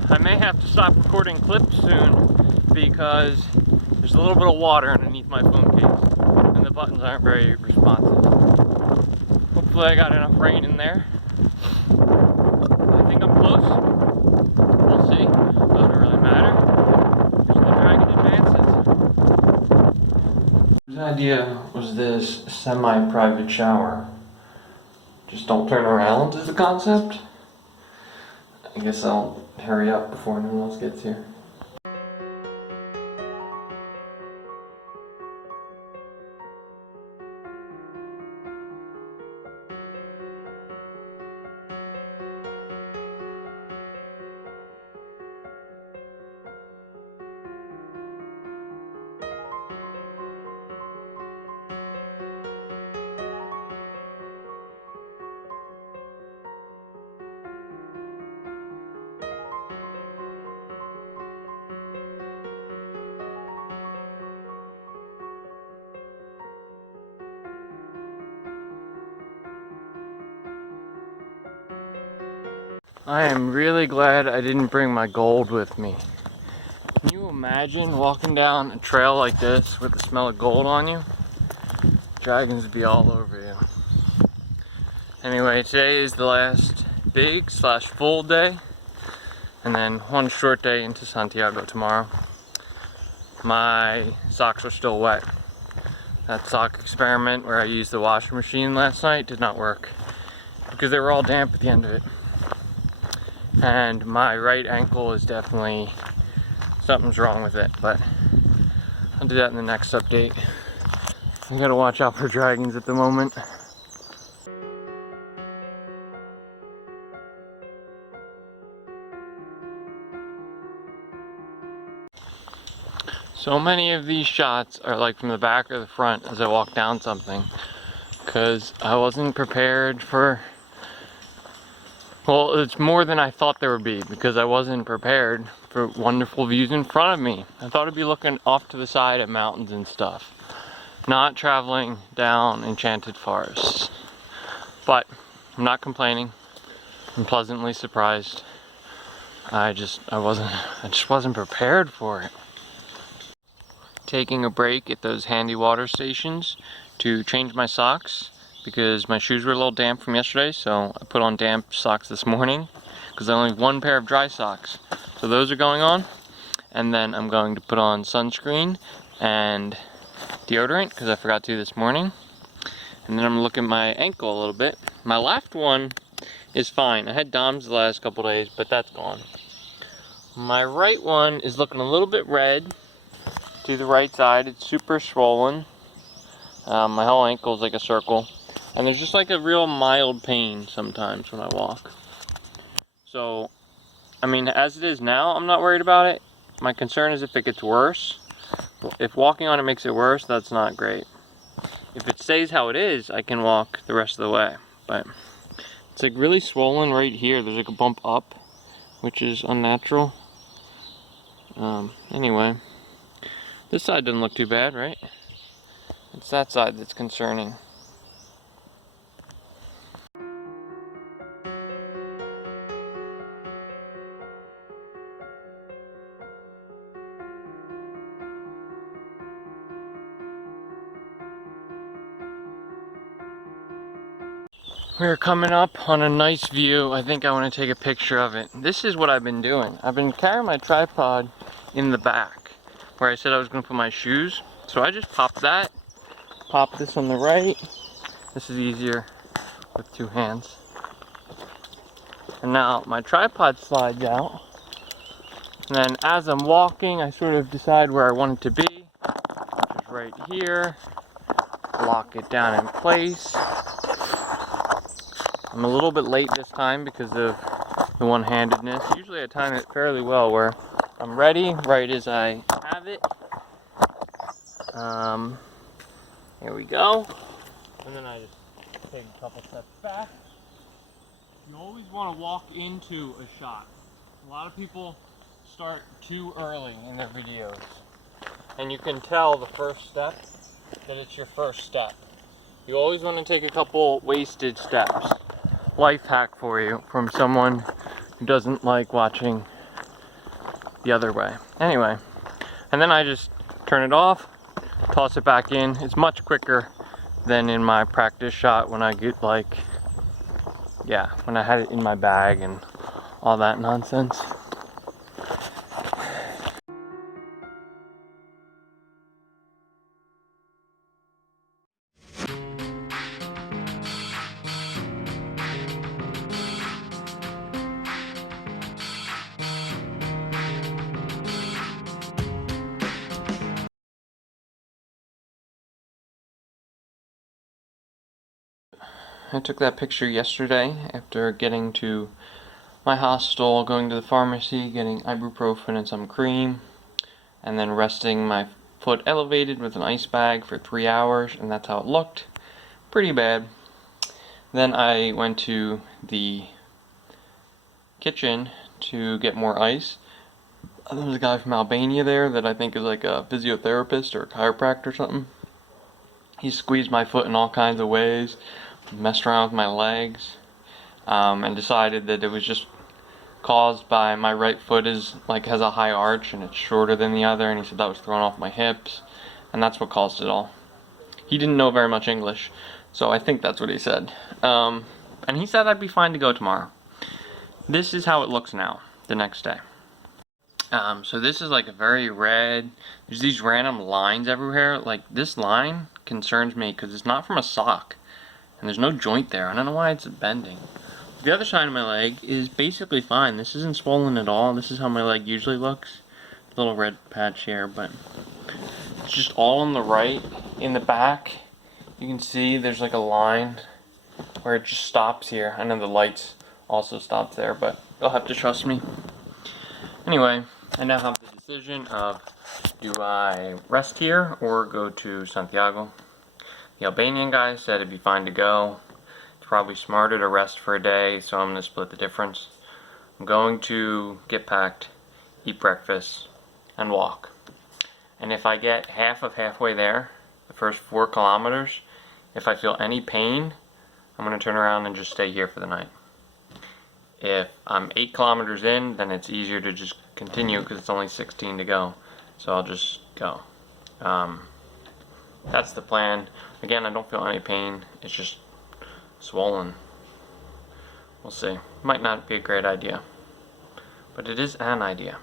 I may have to stop recording clips soon because there's a little bit of water underneath my phone case and the buttons aren't very responsive. Hopefully I got enough rain in there. I think I'm close. We'll see. Doesn't really matter. Just the dragon advances. His idea was this semi-private shower. Just don't turn around is the concept. I guess I'll hurry up before anyone else gets here. I am really glad I didn't bring my gold with me. Can you imagine walking down a trail like this with the smell of gold on you? Dragons would be all over you. Anyway, today is the last big / full day, and then one short day into Santiago tomorrow. My socks are still wet. That sock experiment where I used the washing machine last night did not work because they were all damp at the end of it. And my right ankle is definitely, something's wrong with it, but I'll do that in the next update. I gotta watch out for dragons at the moment. So many of these shots are like from the back or the front as I walk down something, because I wasn't prepared for, well, it's more than I thought there would be, because I wasn't prepared for wonderful views in front of me. I thought I'd be looking off to the side at mountains and stuff, not traveling down enchanted forests. But I'm not complaining. I'm pleasantly surprised. I just wasn't prepared for it. Taking a break at those handy water stations to change my socks because my shoes were a little damp from yesterday, so I put on damp socks this morning because I only have one pair of dry socks. So those are going on, and then I'm going to put on sunscreen and deodorant because I forgot to this morning. And then I'm looking at my ankle a little bit. My left one is fine. I had DOMS the last couple days, but that's gone. My right one is looking a little bit red to the right side. It's super swollen. My whole ankle is like a circle. And there's just like a real mild pain sometimes when I walk. So, I mean, as it is now, I'm not worried about it. My concern is if it gets worse. If walking on it makes it worse, that's not great. If it stays how it is, I can walk the rest of the way. But it's like really swollen right here. There's like a bump up, which is unnatural. Anyway, this side doesn't look too bad, right? It's that side that's concerning. We're coming up on a nice view. I think I want to take a picture of it. This is what I've been doing. I've been carrying my tripod in the back where I said I was going to put my shoes. So I just pop that, pop this on the right. This is easier with two hands. And now my tripod slides out. And then as I'm walking, I sort of decide where I want it to be, which is right here. Lock it down in place. I'm a little bit late this time because of the one-handedness. Usually I time it fairly well where I'm ready right as I have it. Here we go. And then I just take a couple steps back. You always want to walk into a shot. A lot of people start too early in their videos. And you can tell the first step that it's your first step. You always want to take a couple wasted steps. Life hack for you from someone who doesn't like watching the other way. Anyway, and then I just turn it off, toss it back in. It's much quicker than in my practice shot when I get like, yeah, when I had it in my bag and all that nonsense. I took that picture yesterday after getting to my hostel, going to the pharmacy, getting ibuprofen and some cream, and then resting my foot elevated with an ice bag for 3 hours, and that's how it looked. Pretty bad. Then I went to the kitchen to get more ice. There was a guy from Albania there that I think is like a physiotherapist or a chiropractor or something. He squeezed my foot in all kinds of ways, messed around with my legs, and decided that it was just caused by my right foot has a high arch and it's shorter than the other, and he said that was throwing off my hips, and that's what caused it all. He didn't know very much English, so I think that's what he said. And he said I'd be fine to go tomorrow. This is how it looks now, the next day. So this is like a very red, there's these random lines everywhere. Like this line concerns me because it's not from a sock. And there's no joint there. I don't know why it's bending. The other side of my leg is basically fine. This isn't swollen at all. This is how my leg usually looks. Little red patch here, but it's just all on the right. In the back, you can see there's like a line where it just stops here. I know the lights also stop there, but you'll have to trust me. Anyway, I now have the decision of, do I rest here or go to Santiago? The Albanian guy said it'd be fine to go. It's probably smarter to rest for a day, so I'm going to split the difference. I'm going to get packed, eat breakfast, and walk. And if I get half of halfway there, the first 4 kilometers, if I feel any pain, I'm going to turn around and just stay here for the night. If I'm 8 kilometers in, then it's easier to just continue because it's only 16 to go. So I'll just go. That's the plan. Again, I don't feel any pain. It's just swollen. We'll see. Might not be a great idea, but it is an idea.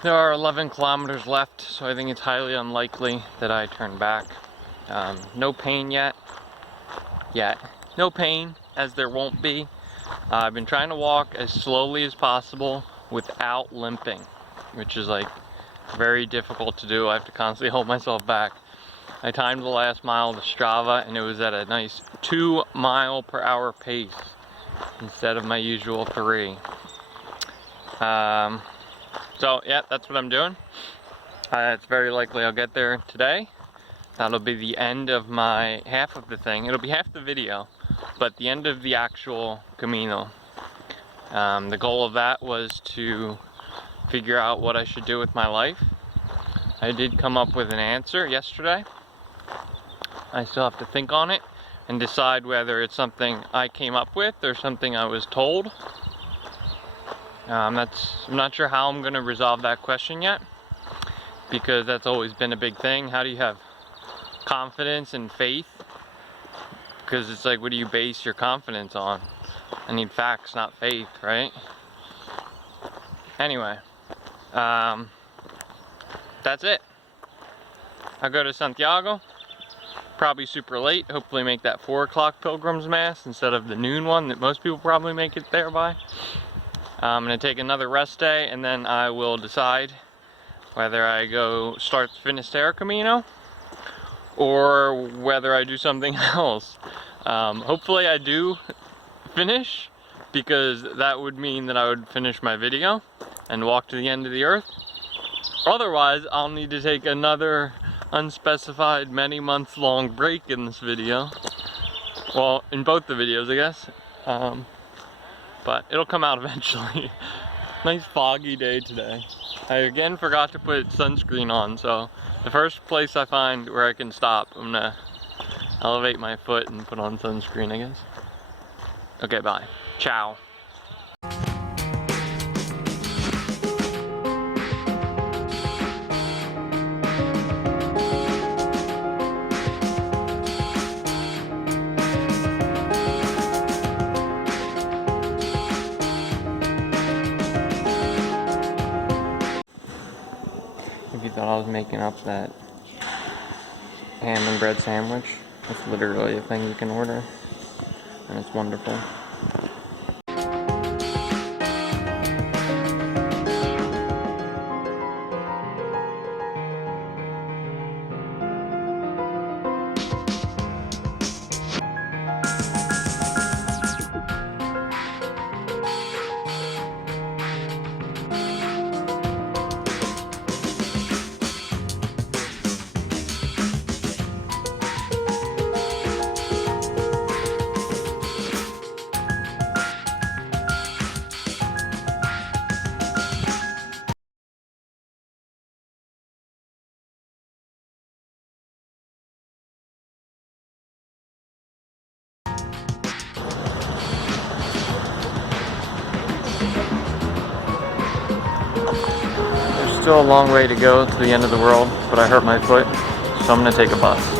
There are 11 kilometers left, so I think it's highly unlikely that I turn back. No pain yet. No pain, as there won't be. I've been trying to walk as slowly as possible without limping, which is like very difficult to do. I have to constantly hold myself back. I timed the last mile with Strava, and it was at a nice 2 mile per hour pace instead of my usual 3. So yeah, that's what I'm doing. It's very likely I'll get there today. That'll be the end of my half of the thing. It'll be half the video, but the end of the actual camino. The goal of that was to figure out what I should do with my life. I did come up with an answer yesterday. I still have to think on it, and decide whether it's something I came up with or something I was told. I'm not sure how I'm gonna resolve that question yet, because that's always been a big thing. How do you have confidence and faith? Because it's like, what do you base your confidence on? I need facts, not faith, right? Anyway, that's it. I'll go to Santiago, probably super late, hopefully make that 4 o'clock Pilgrim's Mass instead of the noon one that most people probably make it there by. I'm gonna take another rest day, and then I will decide whether I go start the Finisterre Camino or whether I do something else. Hopefully I do finish, because that would mean that I would finish my video and walk to the end of the earth. Otherwise, I'll need to take another unspecified many months long break in this video. Well, in both the videos, I guess. But it'll come out eventually. Nice foggy day today. I again forgot to put sunscreen on, so the first place I find where I can stop, I'm gonna elevate my foot and put on sunscreen, I guess. Okay, bye. Ciao. If you thought I was making up that ham and bread sandwich, it's literally a thing you can order, and it's wonderful. Still a long way to go to the end of the world, but I hurt my foot, so I'm gonna take a bus.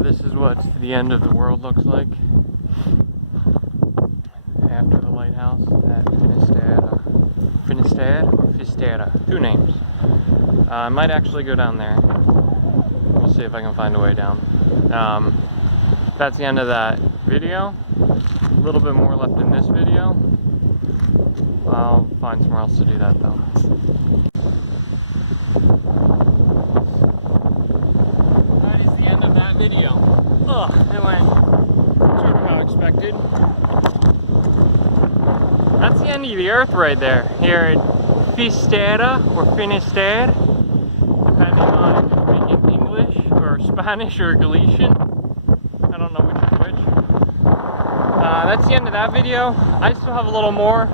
This is what the end of the world looks like after the lighthouse at Finisterre. Finisterre or Fisterra? 2 names. I might actually go down there. We'll see if I can find a way down. That's the end of that video. A little bit more left in this video. I'll find somewhere else to do that though. Video. It went sort of how expected. That's the end of the earth right there. Here at Fisterra or Finisterre, depending on if you're speaking English or Spanish or Galician. I don't know which is which. That's the end of that video. I still have a little more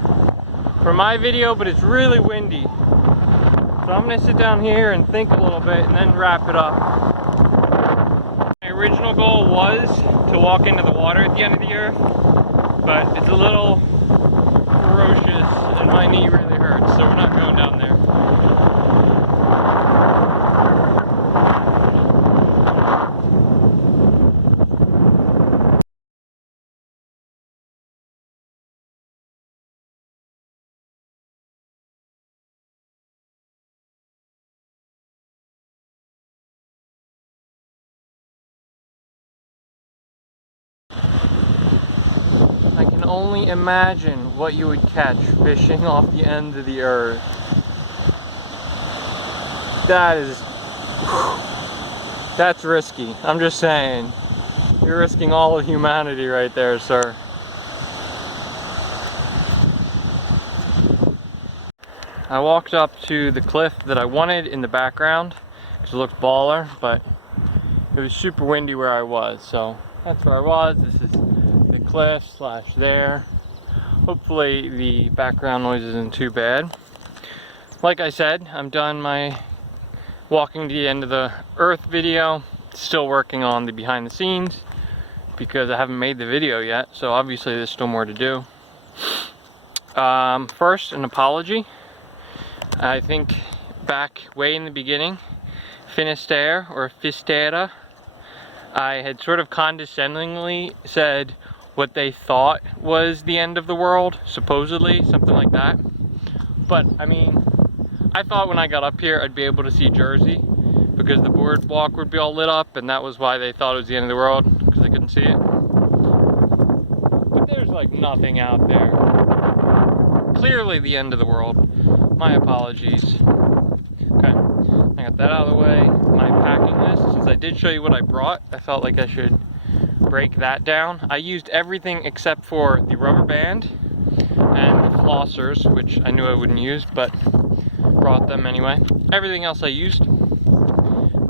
for my video, but it's really windy. So I'm gonna sit down here and think a little bit and then wrap it up. My original goal was to walk into the water at the end of the earth, but it's a little ferocious and my knee really hurts, so we're not going down there. I can only imagine what you would catch fishing off the end of the earth. That's risky. I'm just saying. You're risking all of humanity right there, sir. I walked up to the cliff that I wanted in the background because it looked baller, but it was super windy where I was, so that's where I was. This is the cliff / there. Hopefully the background noise isn't too bad. Like I said, I'm done my walking to the end of the earth video. Still working on the behind the scenes because I haven't made the video yet, so obviously there's still more to do. First, an apology. I think back way in the beginning, Finisterre or Fistera, I had sort of condescendingly said what they thought was the end of the world, supposedly, something like that. But I mean, I thought when I got up here I'd be able to see Jersey because the boardwalk would be all lit up, and that was why they thought it was the end of the world, because they couldn't see it. But there's like nothing out there. Clearly the end of the world. My apologies. Okay, I got that out of the way. My packing list, since I did show you what I brought, I felt like I should break that down. I used everything except for the rubber band and the flossers, which I knew I wouldn't use, but brought them anyway. Everything else I used.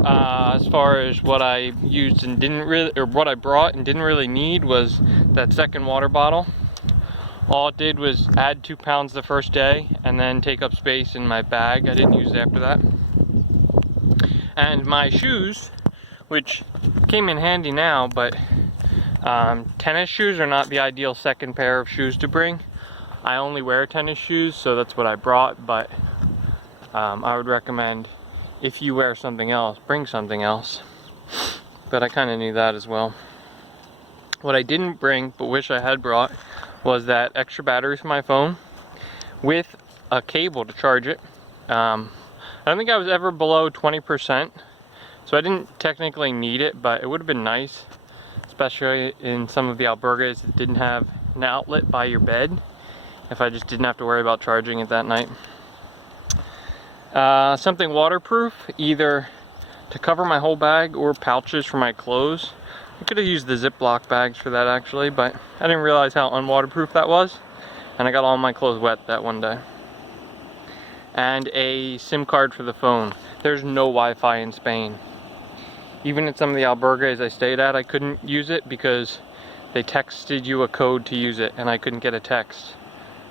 As far as what I used and didn't really, or what I brought and didn't really need, was that second water bottle. All it did was add 2 pounds the first day and then take up space in my bag. I didn't use it after that. And my shoes, which came in handy now, but tennis shoes are not the ideal second pair of shoes to bring. I only wear tennis shoes, so that's what I brought, but I would recommend, if you wear something else, bring something else. But I kind of knew that as well. What I didn't bring, but wish I had brought, was that extra battery for my phone with a cable to charge it. I don't think I was ever below 20%, so I didn't technically need it, but it would have been nice, especially in some of the albergues that didn't have an outlet by your bed, if I just didn't have to worry about charging it that night. Something waterproof, either to cover my whole bag or pouches for my clothes. I could have used the Ziploc bags for that actually, but I didn't realize how unwaterproof that was, and I got all my clothes wet that one day. And a SIM card for the phone. There's no Wi-Fi in Spain. Even at some of the albergues I stayed at, I couldn't use it because they texted you a code to use it, and I couldn't get a text,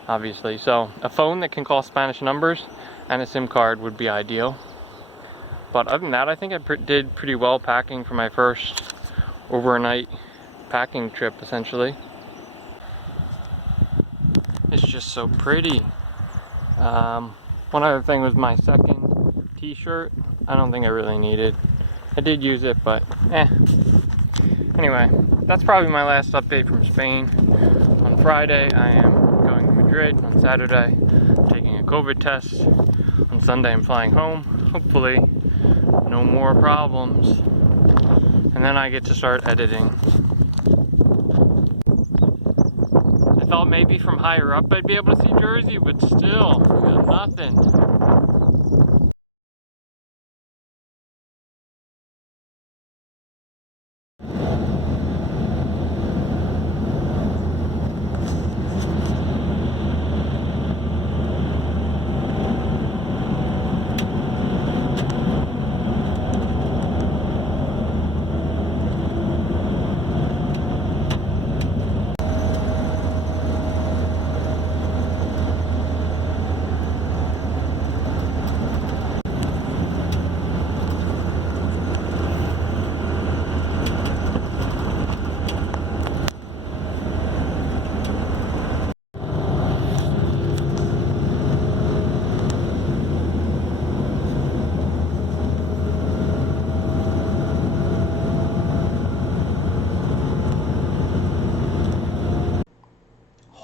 obviously. So a phone that can call Spanish numbers and a SIM card would be ideal. But other than that, I think I did pretty well packing for my first overnight packing trip, essentially. It's just so pretty. One other thing was my second t-shirt. I don't think I really needed. I did use it, but Anyway, that's probably my last update from Spain. On Friday, I am going to Madrid. On Saturday, I'm taking a COVID test. On Sunday, I'm flying home. Hopefully, no more problems. And then I get to start editing. I thought maybe from higher up I'd be able to see Jersey, but still, we got nothing.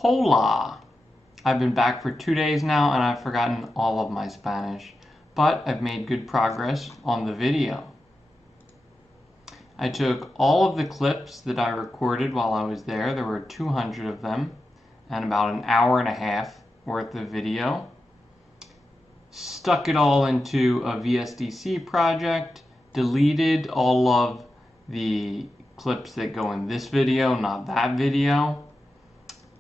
Hola! I've been back for 2 days now and I've forgotten all of my Spanish, but I've made good progress on the video. I took all of the clips that I recorded while I was there. There were 200 of them and about an hour and a half worth of video. Stuck it all into a VSDC project, deleted all of the clips that go in this video, not that video,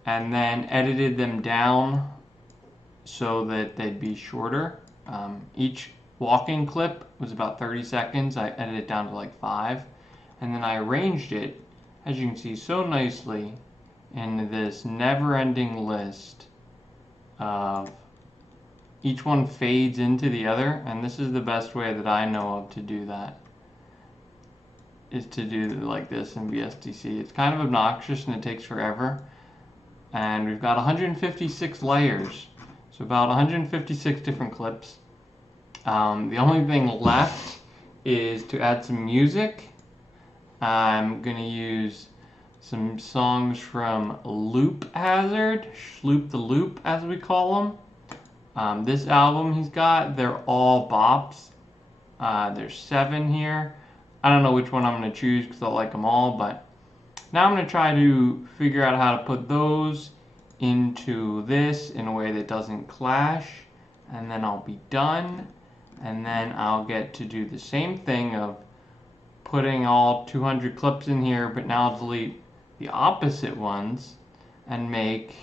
and then edited them down so that they'd be shorter. Each walking clip was about 30 seconds. I edited it down to like 5, and then I arranged it, as you can see, so nicely in this never-ending list of each one fades into the other, and this is the best way that I know of to do that, is to do like this in VSDC. It's kind of obnoxious and it takes forever, and we've got 156 layers, so about 156 different clips. The only thing left is to add some music. I'm going to use some songs from Loop Hazard, Shloop the Loop as we call them. This album he's got, they're all bops. There's 7 here. I don't know which one I'm going to choose because I like them all, but now I'm going to try to figure out how to put those into this in a way that doesn't clash, and then I'll be done, and then I'll get to do the same thing of putting all 200 clips in here, but now I'll delete the opposite ones and make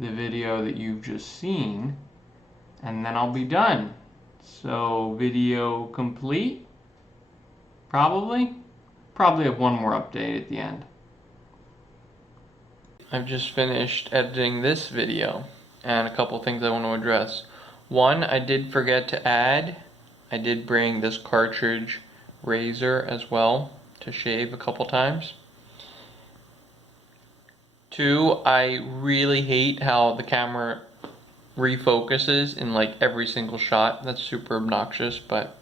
the video that you've just seen, and then I'll be done. So video complete, probably have one more update at the end. I've just finished editing this video and a couple things I want to address. One, I did forget to add, I did bring this cartridge razor as well to shave a couple times. 2, I really hate how the camera refocuses in like every single shot. That's super obnoxious. But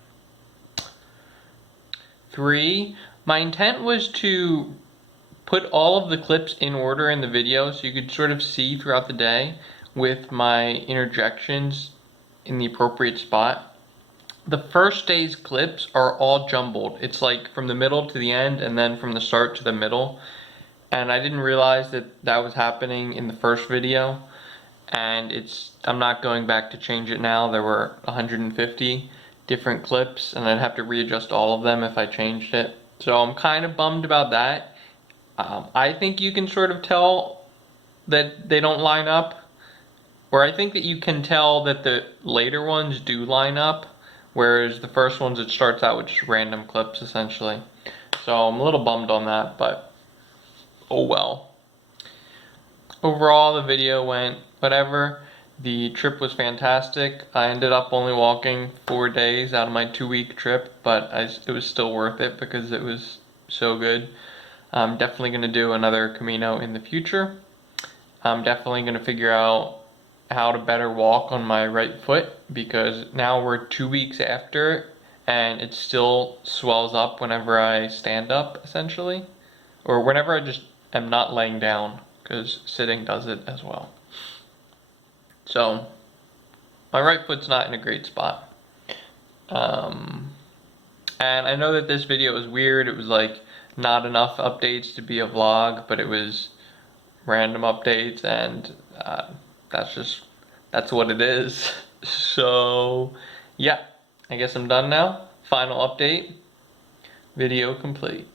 3, my intent was to put all of the clips in order in the video so you could sort of see throughout the day with my interjections in the appropriate spot. The first day's clips are all jumbled. It's like from the middle to the end and then from the start to the middle. And I didn't realize that that was happening in the first video. And I'm not going back to change it now. There were 150 different clips and I'd have to readjust all of them if I changed it. So I'm kind of bummed about that. I think you can sort of tell that they don't line up, or I think that you can tell that the later ones do line up, whereas the first ones it starts out with just random clips essentially. So I'm a little bummed on that, but oh well. Overall the video went whatever. The trip was fantastic. I ended up only walking 4 days out of my 2-week trip, but it was still worth it because it was so good. I'm definitely going to do another Camino in the future. I'm definitely going to figure out how to better walk on my right foot because now we're 2 weeks after and it still swells up whenever I stand up essentially, or whenever I just am not laying down, because sitting does it as well. So my right foot's not in a great spot. And I know that this video was weird. It was like not enough updates to be a vlog, but it was random updates, and that's what it is. So yeah, I guess I'm done now. Final update, video complete.